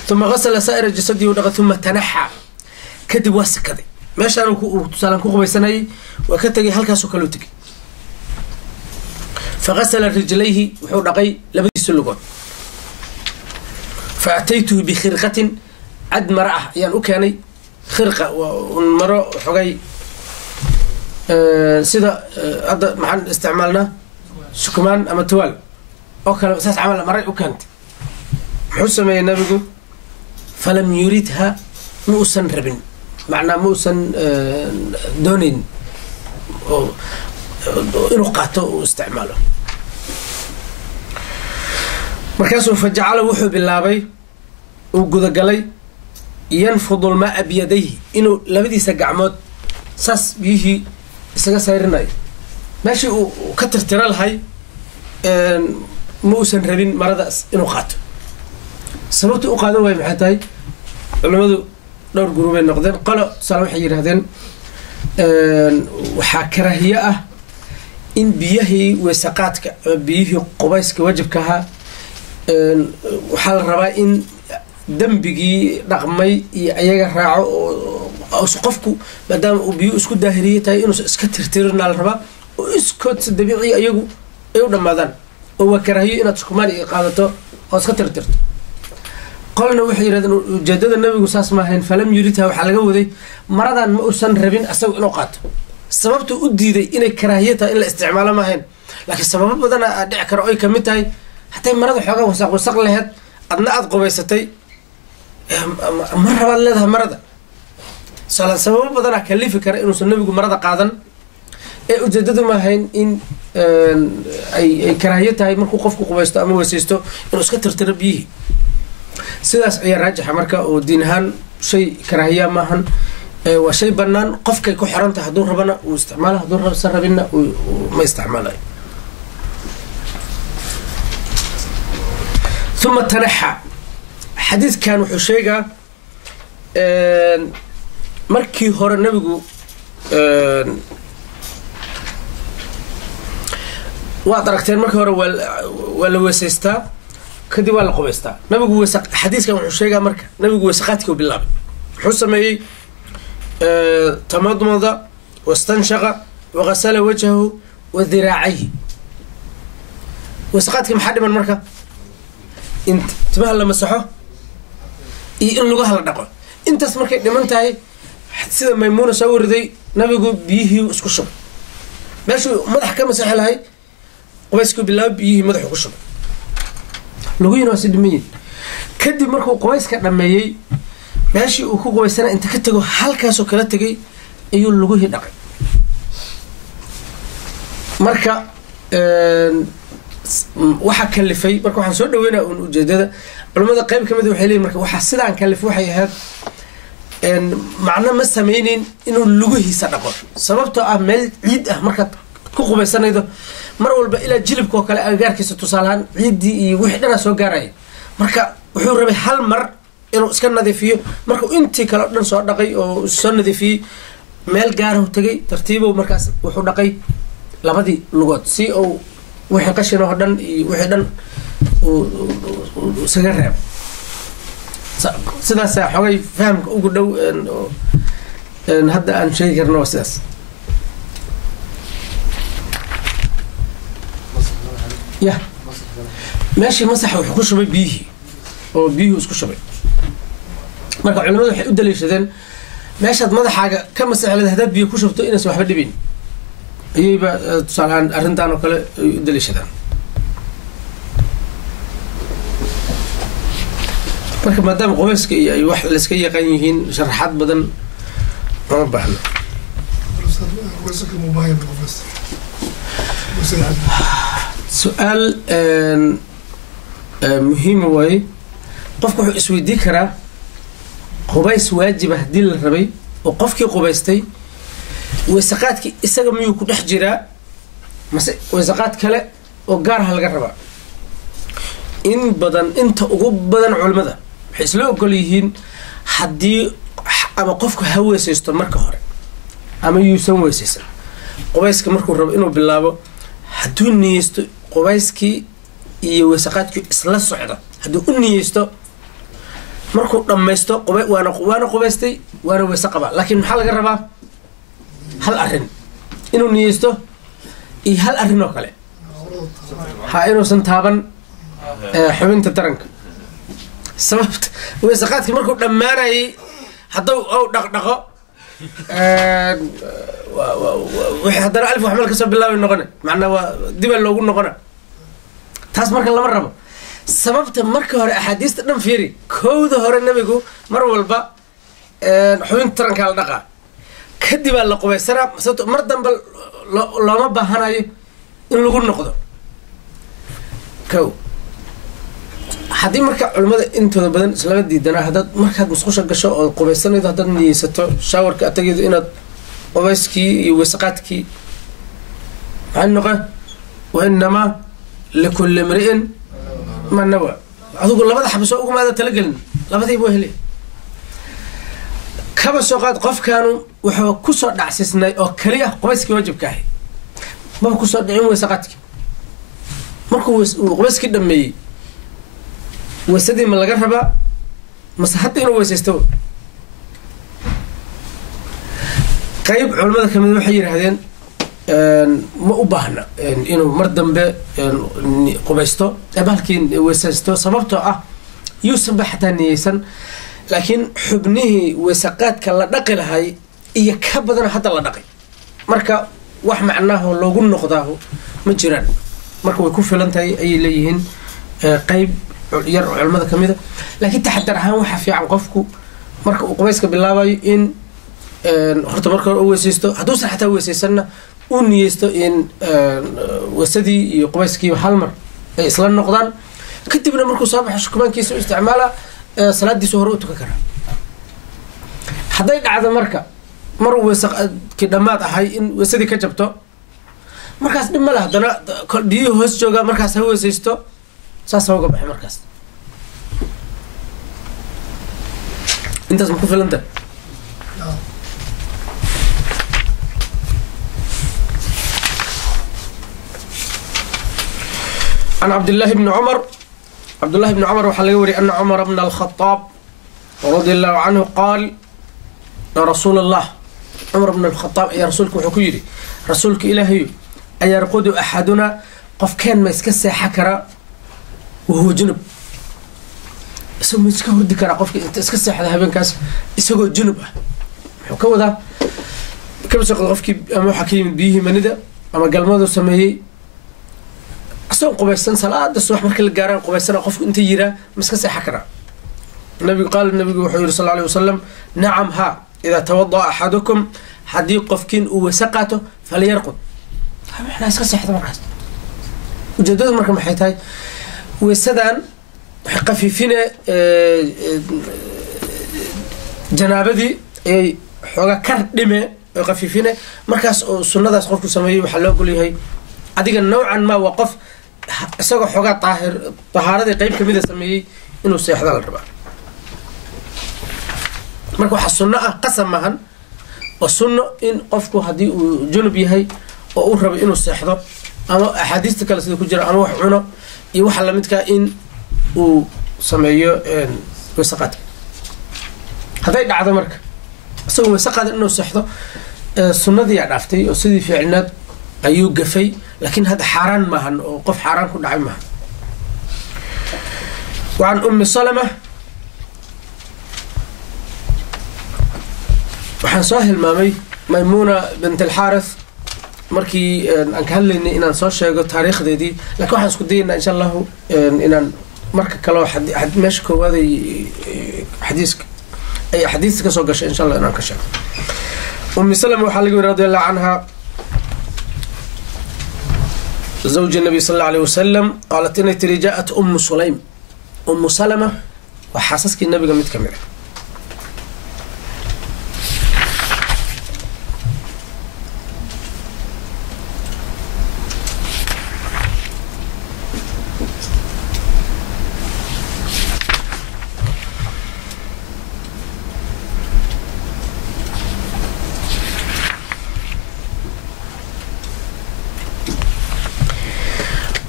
ثم غسل سائر جسده ودغ ثم تنحى كدب واسكدي ماشي انا تسالن كو قبيسناي وكتغي halkaas kale tagi فغسل رجليه وحو دقي لبديس لغون فاتيته بخرقه عد مرأه يعني اوكاني خرقه ومرو حغي سيده هذا محل استعمالنا شكمان اما توال أو كلام أساس عمل مرة وكانت حسم يا نبيه فلم يريدها موسن ربن معناه موسن دونين أو رقعته واستعماله مركزه فجعله وحو باللابي وجود قلي ينفض الماء بيديه إنه لبدي سجع موت ساس بيجي سجع سيرناي ماشي وكتر ترى هاي موسن ربين مرضاس إنه قاتو سببت أقادوا وين حتى لما دور جروبين نقدين قالوا صلاح حجر هذين وحكرهية إن بيه وسقاتك بيه قبيسك وجبكها وحال ربا إن دم بيجي رقمي أيجا راعو أو سقفكو مادام وبيو اسكت داهرية تاي إنه اسكت ترتيرنا الربا واسكت دبيعي أيجو دم ماذا هو كراهية إن تسكمان إقامته أو اسكت ترتير قالنا وحي رادن جدد النبي قصاص ماهن فلم يريدها وحلقه ودي مرضا ما أسن ربين أسوء نقاط سببته أدي دي إن كراهيتها إلا استعمالها ماهن لكن السبب بدنا أدع كرأي كمتاي حتى مرض حاجة وسق لهاد أدنى قبيستي مرة والله مرض سبب بدنا كلفي كرأي إنه النبي مرض قاعدا ee ujeedadu ma ahayn in ay karaahiyo tahay markuu qofku qubaysto ama weysaysto inuu iska tirtiro biyihii sidaas ayaa raajixa marka oo diin ahaan shay karaahiya maahan waa shay banaan qofkay ku xiran tahay hadduu rabana uu isticmaala hadduu rabsan rabinna ma isticmaalayo ثم تنحى حديث كان وحشيقة مركي هور النبي وأدركتين مركي هور ولا وسيستا كدي ولا قبيستا نبي وسق حديث كان وحشيقة مركي نبي وسقاتك بالله حسمي تمضمض واستنشق وغسل وجهه وذراعيه وسقاتك محد من مركه انت تبها لما مسحه ان لغه لا دقو انتس markay dhiman tahay sida Maymuna soo wariday nabigu biyihii isku shub meeshu madax ka masaxlahay qoysku bilaab biyihii madax ku shub lagu yino si dhimay kadib markuu qoyska dhameeyay meeshii uu ku qoysana inta ka tago halkaas oo kala tagay ayuu lagu hidhaqay marka waxa kalifay marka waxaan soo dhaweynaa ujeedada culimada qayb kamid waxay leeyihiin marka waxa sidaan kalifay waxay ahayd macna ma sameeyeen inuu lugihiisa dhaqo sababtoo ah meel ciid ah marka ku qubaysanaydo mar walba ila jilibka oo kale agaarkiisa tusaalahan ciidii iyo wixii dhan soo gaaray marka wuxuu rabay hal mar inuu iska nadiifiyo marka intii kale dhan soo dhaqay oo soo nadiifiyay meel gaar ah u tagay tartiibo markaas wuxuu dhaqay labadii lugood si oo wixii qashin oo dhan iyo wixii dhan oo saga reeb sidaas xogay fahamka ugu dhow hadda aan sheegi karno sidaas ya ماشي مسح wuxuu ku shubay biyihi oo biyuhu isku shubay marka culimadu waxay u daleeshadeen meeshaad madaxaaga ka masaxlad hadaad biyo ku shubto inaas waxba dhibin ayayba tusaalahan arrintan oo kale u daleeshadaan marka maadaama qoyska iyo ay wax la iska yaqaan yihiin sharaxaad badan ma baahna سؤال مهم واي قفك اسويدي كرا قبيس واجب هدي للربي وقفك قبيستي وسقاتك اسغا ميو كدخ جيرا وسقات كله او غارها لغا ربا ان بدن انت ugu badan culimada waxay isla ogol yihiin hadii ama qofku haweysto marka hore ama yuusan weysaysan qubeyska markuu rabo inuu bilaabo haduu niyeysto qubeyskii iyo wasaqaadkii isla socda haduu u niyeysto markuu dhameysto waana qubeystay waana weysa qaba laakiin maxaa laga rabaa hal arin inuu niyeysto iyo hal arin oo kale ha inuusan taaban xubinta taranka sababta wasaqaadkii markuu dhamaanayay hadduu oo dhaqdhaqo wixii haddana alif waxmal ka soo bilaabay noqona macna waa dibal loogu noqona taas marka lama rabo sababta marka hore axaadiista dhan fiiri kowda hore nabigu mar walba xubinta taranka la dhaqa kadib la qubaysanaa sababta mar dambe looma baahanayo in lagu noqdo kow haddii marka culimada intooda badan islaga diidana haddaad markaad musqusha gasho oo qubaysanaydo haddaad niyeysato shaawarka atageedo inaad qubeyskii iyo wasaqaadkii maxaa noqo wainamaa likulli imri'in ma nawa adigu labada xabasoo ugumaada talagelin labadiiba waa hele kaba soo qaad qofkaanu wuxuu kusoo dhacsisnay oo kaliya qubeyskii waajibka ahay maba kusoo dhicin wasaqaadkii markuu qubeyskii dhameeyey وسدي من الجربة مس حتى إنه وسيستوى قريب علماء كمان يحير هذين ما أباهنا إنه مردم ب قبيستو أبالكين وسيستوى صببته يوسف حتى نيسن لكن حبنه وسقات كلا نقل هاي يكبدنا حتى لا نقل مركا وح معناه لو قلنا نقضاه مجران مركا ويكون فلانتاي أي ليهن قريب yar culimada kamida laakiin taxadar ahaan waxa fiican qofku marka uu qubeyska bilaabayo in horta marka uu weesaysto hadduu sax taa weesaysana u niyeysto in wasadii iyo qubayskiiba hal mar ay isla noqdaan kadibna markuu soo baxo shukumaankiisa u isticmaala salaadiisa hore u tukan karaa. hadday dhacdo marka mar weysakii dhammaad ahay in weysadii ka jabto markaas dhib ma leh, haddana biyuhu hoos jooga markaas ha weysaysto saas ha uga baxay markaas. intaas ma ku filanta? عن عبد الله بن عمر وحا لغا وري أن عمر بن الخطاب رضي الله عنه قال يا رسول الله عمر بن الخطاب يا رسولك وحو كيري رسولك إلهي أيرقد أحدنا قف كان ما يسكسي حكرا وهو جنب isagoo ma iska hurdi karaa qofka inta iska seexda habeenkaas isagoo junub ah wuxuu ka wadaa kaba soo qofkii ama waxa ka yimid biyihii manida ama galmadu sameeyey asoo qubaysan salaada subax marka la gaaraan qubaysana qofku inta yiraa ma iska seexan karaa. nabigu wuxuu yiri sallallahu alayhi wasallam nacam ha idha tawadda ahadukum hadii qofkiin uu wasaqato falyarqud waxna iska seexda markaas. ujeedadu marka maxay tahay weesadaan خفيفين جنابدي أي حاجة كردمة خفيفين مركز سنة أسقط سميه وحلو كله هي أديك نوعا ما وقف سوى حاجة طهارة قريب كمية سميه إنه سيحضر الربع مركز حسنة قسم معهن والسنة إن قفكو هدي جنبي هي وأقرب إنه سيحضر أما أحاديث تكلم كجرا أنا وحنا يوحى لمتك إن وسميه وسقط هذا يدعى مرك سوى وسقط إنه صحته السنة دي عرفتي وسيدي في عناد أيو قفي لكن هذا حرام مهن وقف حرام كل عام مهن. وعن أم سلمة وحن سهل مامي ميمونة بنت الحارث مركي أنك هل إن نصوش يقول تاريخ دي لكن وحن سكدينا إن شاء الله إن marka kale حد meesha koowaad ay xadiis ka soo gashay insha Allah inaan ka sheego. Salama waxa laga wariyaa radiyallahu anha زوج النبي صلى الله عليه وسلم قالت إن تري جاءت أم سلمة وحاسسك النبي قام يتكمل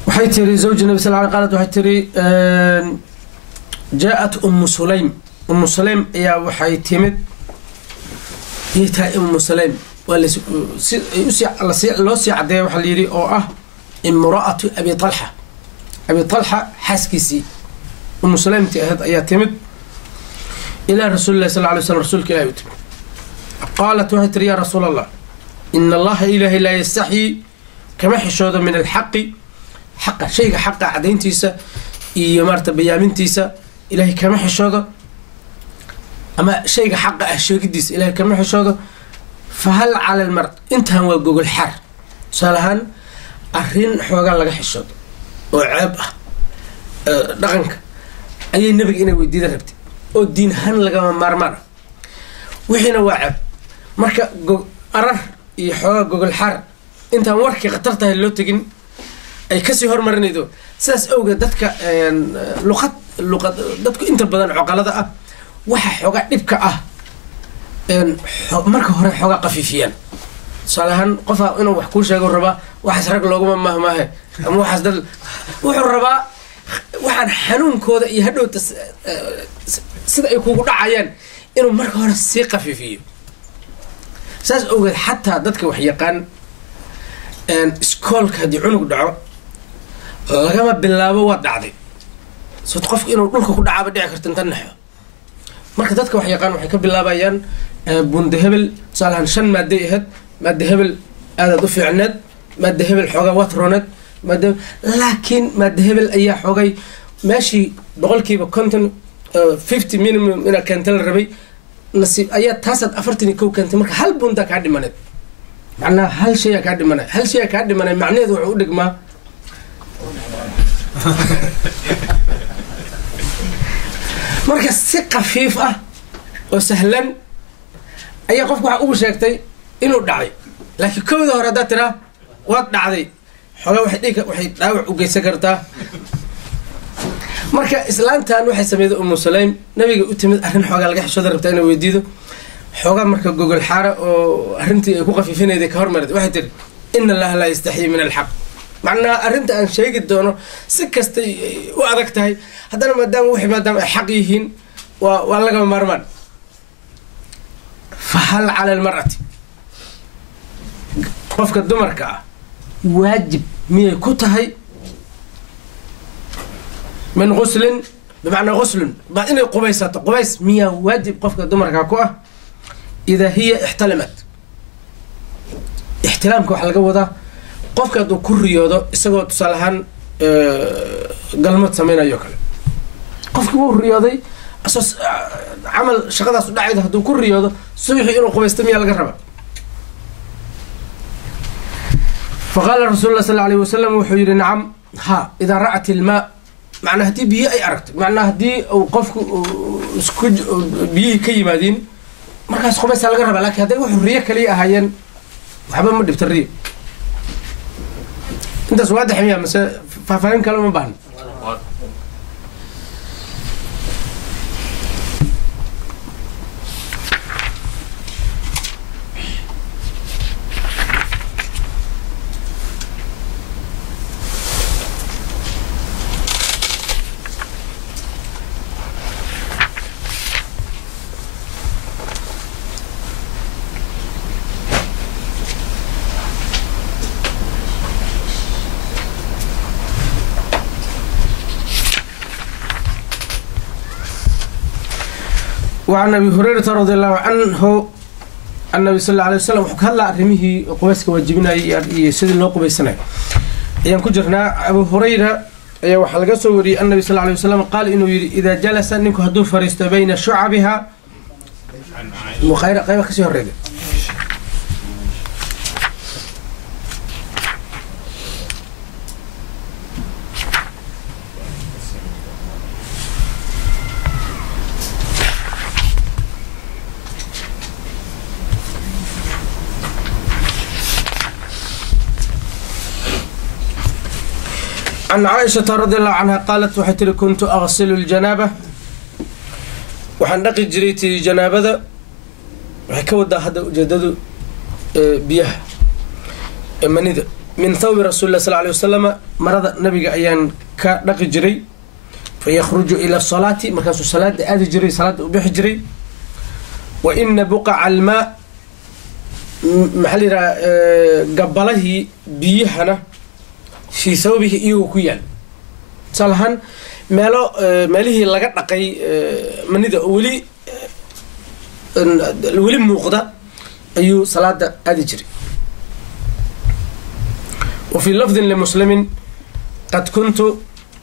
حيتري زوج النبي صلى الله عليه وسلم قالت وحيتري جاءت أم سليم يا وحيتمد يتا أم سليم ولا يسيع عدي وحليري أو امرأة أبي طلحة حاسكيسي أم سليم يتمد إلى رسول الله صلى الله عليه وسلم رسولك لا يتمد قالت وحيتري يا رسول الله إن الله إله لا يستحي كما حشود من الحق حق شيء حق عدينتيسا يمارت بيامنتيسا إلهي كما حشوده أما شيء حق الشيء قديس إلهي كما حشوده فهل على المرء أنت هو جوجل حر سالهان أرين حوجا لقى حشوده وعب دقنك أي النبي إنه ودي دربتي والدين هن لقى مرمر وحين وعب مركا أرر يحوجا جوجل حر أنت ورك قطرتها اللي تجين أي كسي هور مرنيدو ساس أوجا دتك لغة دتك أنت بدن عقلة waxa xoga dhibka ah marka hore xoga qafiifiyaan salahan qofa inuu wax ku sheego raba waxa rag loogu mahmaahay ama waxa dad wuxuu raba waxaan xanuunkooda iyo hadhowta sida ay kugu dhacayaan inuu marka hore si qafiifiyo saas ogeed xataa dadka wax yaqaan iskoolka hadii cunug dhaco lagama bilaabo waa dhacday soo qofku inuu dhulka ku dhacaaba dhici karto inta naxo marka dadka wax yaqaan waxay ka bilaabayaan bunda hebel salahan shan maadday ahayd maadda hebel aad u fiicneed maadda hebel xooga watrooned maadda laakiin maadda hebel ayaa xoogay meeshii boqolkiiba konton 50 minimum ina kantal rabay nasiib ayaa taasad 41 kantay marka hal bunda ka dhimaneed macnaha hal shay kaa dhimanay hal shay kaa dhimanay macnaheedu wuxuu u dhigmaa marka si qafiif ah oo sahlan ayaa qofku waxa ugu sheegtay inuu dhacay laakiin kowda hore haddaad tiraa waad dhacday xoogaa waxay dhaawac u geysan kartaa marka islaantan waxay sameeyday Umu Sulaym nabiga u timid arrin xoogaa laga xishooda rabtaa inay weydiido xoogaa marka gogol xaara oo arrintii ay ku qafiifinayday ka hormarid waxay tiri inna allaha laa yastaxyi min alxaq macnaha arrinta aan sheegi doono si kastay u adag tahay haddana maadaama ay xaq yihiin waa lagama maarmaan fahal cala almar'ati qofka dumarka ah waajib miyay ku tahay min ghuslin bimacnaa ghuslun baa inay qubaysato qubays miyaa waajib qofka dumarka ku ah idaa hiya ixtalamat ixtilaamka waxaa laga wadaa qofka hadduu ku riyoodo isagoo tusaale ahaan galmad samaynayo kale qofkii wuu riyooday camal shaqadaas u dhacayda hadduu ku riyoodo subaxii inuu qubaysto miyaa laga rabaa faqaala rasuulullah sal alayhi wasalam wuxuu yidhi nacam ha idaa ra'at ilmaa macnaa haddii biyo ay aragto macnaa haddii uu qofku biyihii ka yimaadiin markaas qubaysaa laga rabaa lakin hadday wuxuu riyo kaliya ahaayeen waxba ma dhibta riyo intaas waadax miya mase faahfaahin kale uma baahna وعن أبي هريرة رضي الله عنه النبي صلى الله عليه وسلم وحكى الله أرميه قبيسك واجبنا يسد الله قبيسنا أيام كجرنا أبو هريرة أي وحلقة سوري النبي صلى الله عليه وسلم قال إنه إذا جلس إنك هدو فرست بين شعبها مخيرة قيمة كسي هريرة عن عائشة رضي الله عنها قالت وحتى كنت أغسل الجنابة وحنقي جريتي جنابة وحكودا هذا جدد بيه من ثوب رسول الله صلى الله عليه وسلم مرض النبي أيان كنقي جري فيخرج إلى الصلاة مركز الصلاة هذه جري صلاة وبيحجري وإن بقع الماء محل قبله بيهنا في ثوبه إيو كيال صالحا ماله لقد نقي منيدا ولي موقدا أيو صلاة أدجري وفي لفظ لمسلم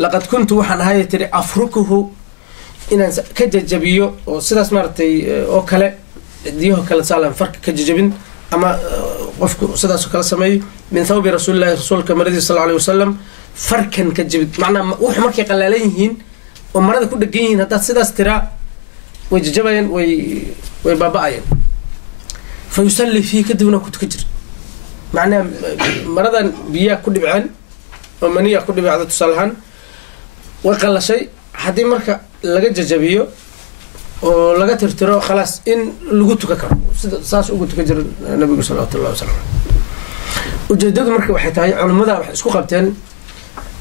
لقد كنت وحن هاي تري أفركه إن كججبيو وسداس مرتي أو كلا ديو كلا صالح فرق كججبين أما قفك سداس كلا سمي من ثوب رسول الله رسولك مرضي صلى الله عليه وسلم فركا كجبت معنا وح مركي قلاليهين ومرضي كل دقيقين هذا سداس ترى ويججبين ويباباين فيسلي فيه كدونا كنت كجر معنا مرضا بيا كل بعن ومنيا كل بعد تصالحان وقال شيء حدي مركا لقى ججبيو ولقى ترترو خلاص إن لقوتك كر ساس وقوتك جر النبي صلى الله عليه وسلم وجدد مركا وحتاي علماء wax isku qabteen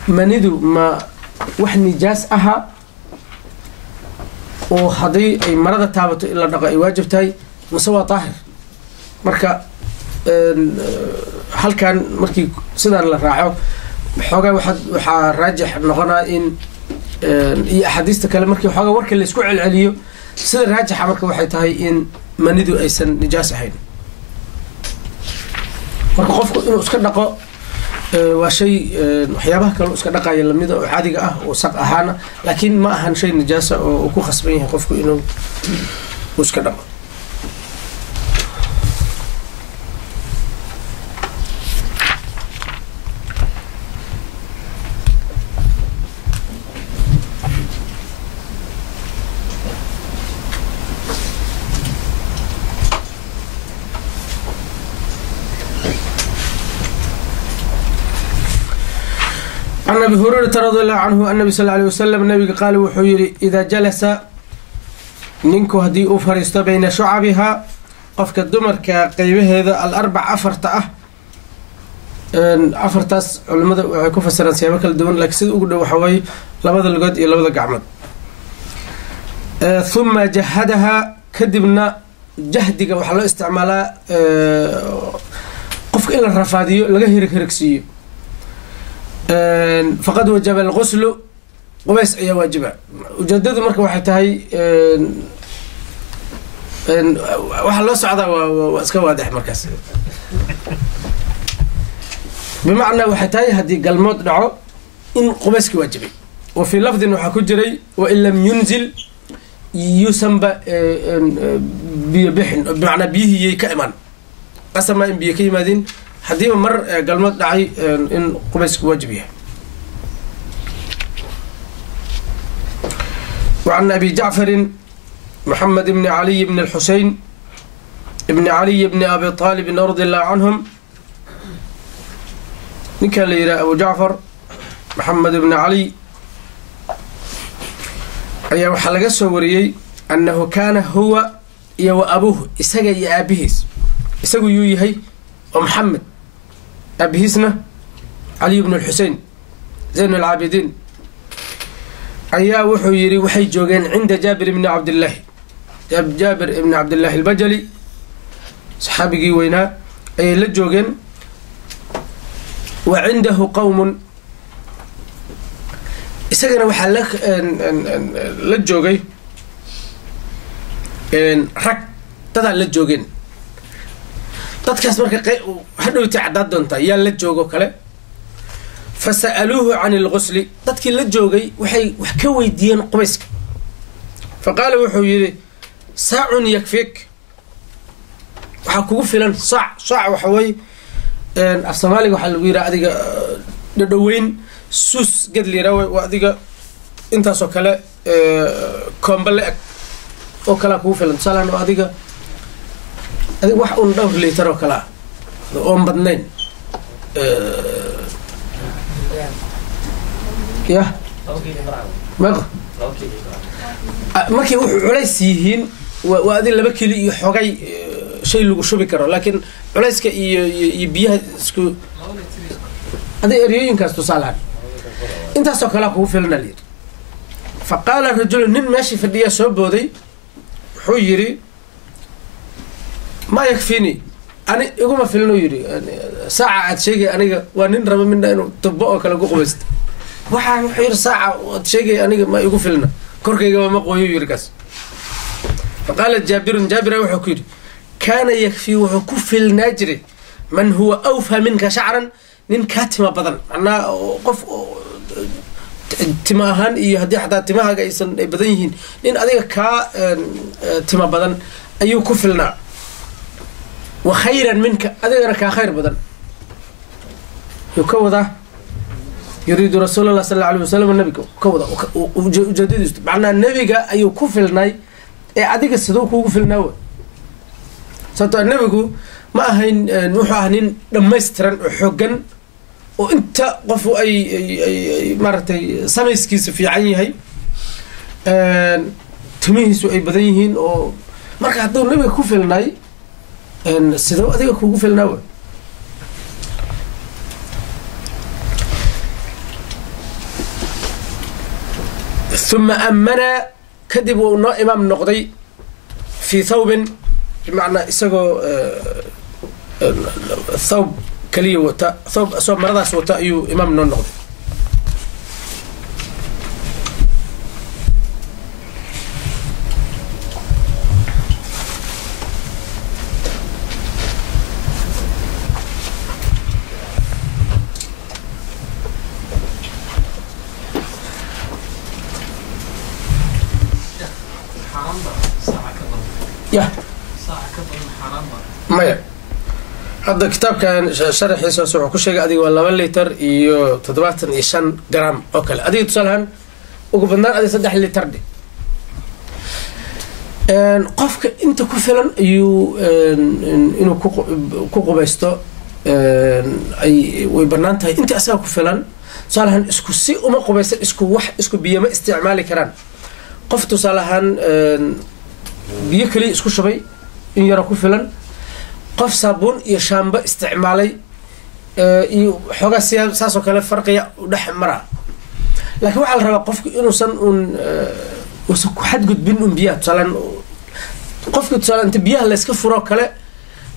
manidu ma wax nijaas aha oo hadii ay marada taabato ila dhaqa ay waajib tahay masawa taahir marka halkan markii sidaan la raaco xogaa waxa raajix noqonaa in iyo xadiista kale markii xogaa warka la isku celceliyo sida raajixa marka waxay tahay in manidu aysan nijaas ahayn marka qofku inuu iska dhaqo waa shay waxyaabaha kale iska dhaqayo lamida oo caadiga ah oo saq ahaana laakiin ma ahan shay nijaasa oo ku khasban yahay qofku inuu iska dhaqo عن أبي هريرة رضي الله عنه النبي صلى الله عليه وسلم النبي قال وحيري إذا جلس نينكو هدي أفرست بين شعبها قفك الدمر كقيبه هذا الأربع أفرتأه أفرتاس علماء كوفا سران سيابك الدمر لك سيد أقول وحوي لبدا اللقاد إلى لبدا قعمد ثم جهدها كدبنا جهدك وحلو استعمالها قفك إلى الرفاديو لقى هيركسيو فقد وجب الغسل وبس أي واجبة وجدد مركب واحد هاي واحد لو صعد واسكا واضح مركز بمعنى واحد هاي هدي قلموت دعو إن قبسك واجبي وفي لفظ إنه حكو جري وإن لم ينزل يسمى بيبحن بمعنى بيه كإيمان قسم إن بيه كيمادين حديما مر قلموت دعي إن قبسك واجبيه. وعن أبي جعفر محمد بن علي بن الحسين بن علي بن أبي طالب رضي الله عنهم نكال لي أبو جعفر محمد بن علي أي حلقة سوريي أنه كان هو وأبوه إساقي أبيهس إساقي يويهي ومحمد أبيهسنا علي بن الحسين زين العابدين أيها وحو يري وحي جوغين عند جابر بن عبد الله جابر بن عبد الله البجلي صحابي وينا أي لجوغين وعنده قوم إساقنا وحلق لجوغي رك تدع لجوغين تدكاس مركا حدو تعداد دونتا يا لجوغو كله فسألوه عن الغسل تدكي لجوغي وحكوي ديان قبسك فقال وحو يري ساع يكفيك وحكوه فلان صاع وحوي الصومالي وحلو يرى أديك ندوين سوس قد لي روي وأديك انت سوكلا كومبلك وكلا كوه فلان سالان وأديك wax un dhowr liitar oo kala oon badnayn ya markii wuxuu culays yihiin waa adin 2 kilo iyo xogay shay lagu shubi karo laakiin culayska iyo biyaha isku adii eriyooyinkaas tusaalaan intaas oo kala ku filan leer faqala rajul nin meeshii fadhiya soo booday wuxuu yiri ما يكفيني أنا يقوم في النويري ساعة شيء أنا ونين رب منا إنه طبقه كلا قوست واحد حير ساعة شيء أنا ما يقوم في لنا كركي ما قوي يركز فقال جابر وحكير كان يكفي وحكف الناجري من هو أوفى منك شعرا نين كاتما بدن أنا قف تماهن يهدي حدا تماها جايسن بدنيهن نين أذيك كا تما بدن أيو كفلنا وخيرا منك أدرك خير بدن يكوضه يريد رسول الله صلى الله عليه وسلم النبي كوضه وجديد معنى النبي جاء أيو كفلناي أديك الصدوق كفلناه صوت النبي ما هين نوحه هنين لما يسترن حقن وأنت قفوا أي مرتي سميس كيس في عيني هاي تميز أي بدنيهن أو مركز هذول النبي كفلناي إن السدوا أذيك كوجو في النوى ثم أمنا كذبوا إنه إمام النقدي في ثوب بمعنى إسقوا ثوب كلي وتا ثوب مرضى وتا يو إمام النقدي يا مايا هذا كتاب كان شرح يسوع كل شيء أدي ولا 2 لتر iyo 75 جرام أوكل أدي تصلهن وقبلنا أدي 3 لتر دي قفك أنت كفلان يو إنه كوكو بيستو أي ويبرنانتها أنت أسا كفلان tusaalahaan isku si uma qubaysan isku wax isku biyo ma isticmaali karaan. qof tusaalahaan biyo kaliya isku shubay in yaro ku filan, qof saabuun iyo shaamba isticmaalay iyo xoogaa saasoo kale farqiya u dhex mara. laakiin waxaa la rabaa qofku inuusan uusan ku xadgudbin biyaha. tusaalaan qofka tusaale inta biyaha la iska furo kale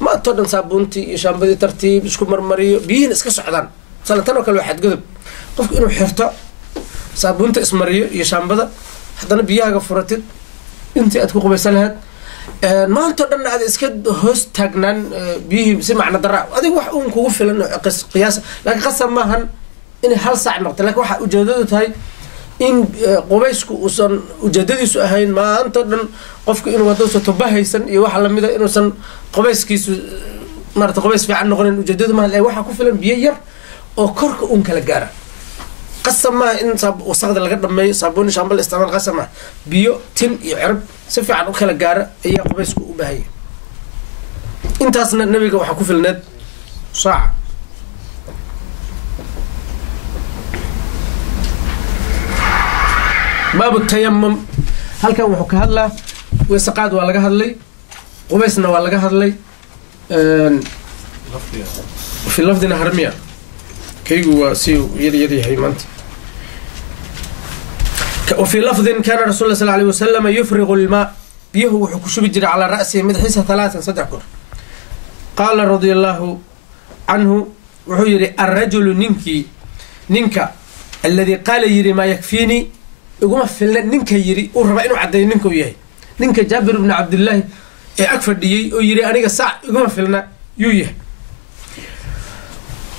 ma atoo dhan saabuuntii iyo shaambadii tartiib isku marmariyo biyihiina iska socdaan. tusaale tan oo kale waa xadgudub. qofku inuu xirto saabuunta ismariyo iyo shaambada, haddana biyahaaga furatid intii aad ku qubaysan lahayd, maantao dhan aad iska hoos taagnaan biyihii si macno daraa adiga wax uun kugu filan qiyaasa. laakiin qasab maahan inay hal saac noqto. laakiin waxaa ujeedadu tahay in qubaysku uusan ujeedadiisu ahayn maantao dhan qofku inuu haddausan tuba haysan iyo waxa lamida inuusan qubayskiisu maarata qubays fiican noqonin. ujeedadu maaha waxaa ku filan biyo yar oo korka uun kala gaara. qasab maaha in wasaqda laga dhameeyo saabuun shaamba la isticmaal. qasab maaha biyo tin iyo cirib si fiican u kala gaara ayaa qubaysku u baahaya. intaasna nabiga waxaa ku filneed saaca. baabu tayamum halkan wuxuu ka hadlaa weesaqaad waa laga hadlay, qubaysna waa laga hadlay. fi lafdina harmiya kaygu waa si yar yahay maanta. وفي لفظ كان رسول الله صلى الله عليه وسلم يفرغ الماء بيه وحكشوب جري على رأسه مدحيسة 3 صدع كر. قال رضي الله عنه وحيري الرجل ننكا الذي قال يري ما يكفيني يقوم فلنا ننكا يري وربع إنه عدي ننكا وياي ننكا جابر بن عبد الله أكفر دي ويري أنا ساعة يقوم فلنا يويه.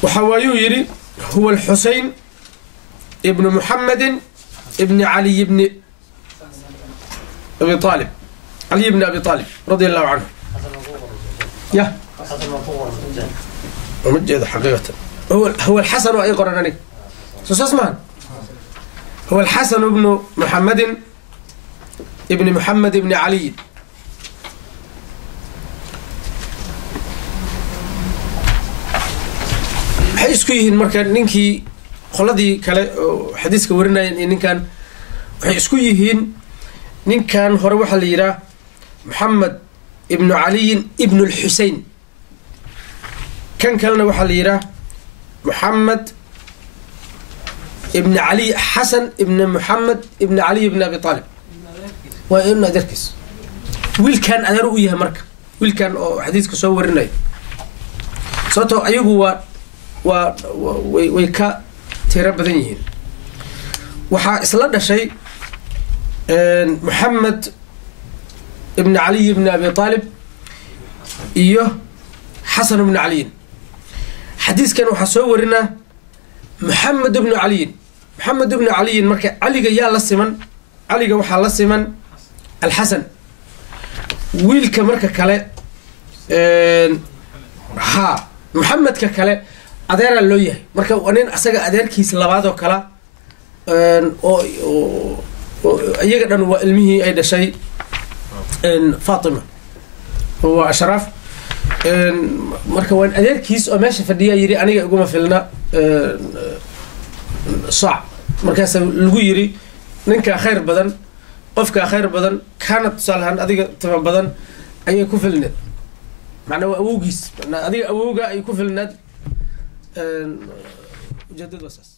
وحوايو يري هو الحسين ابن محمد ابن علي بن أبي طالب، علي بن أبي طالب رضي الله عنه. يا ومجد حقيقة هو الحسن وأي قرناني اسمان هو الحسن ابن محمد ابن محمد ابن علي. حيث كيه المركان ننكي qoladii kale oo xadiiska warinayeen in ninkan waxay isku yihiin. ninkan hore waxaa la yidhaah Muhammad ibn Ali ibn al-Husayn, kan kalena waxaa la yidhaah Muhammad ibn Ali Hasan ibn Muhammad ibn Ali ibn Abi Talib. waa in adeerkiis wiilkan adeer u yahay. marka wiilkan oo xadiiska soo warinay sababtoo ayagu way ka tira badan yihiin. waxaa isla dhashay Muhammad ibn Ali ibn Abi Talib iyo Hasan ibn Ali. xadiiskan waxaa soo warina Muhammad ibn Ali. Muhammad ibn Ali marka aliga yaa la siman, aliga waxaa la siman al-Hasan. wiilka marka kale Muhammadka kale adeera loo yahay. marka waa nin asaga adeerkiis labaad oo kala oo iyaga dhan waa ilmihii ay dhashay Fatima oo Ashraf. marka waa adeerkiis oo meesha fadhiya yiri aniga iguma filna saac. markaas lagu yiri ninka khayr badan qofka khayr badan kana tusaalahan adiga tama badan ayay ku filneed. macna waa awowgiis, macna adiga awowga ay ku filneed. ujeedadu waa saas.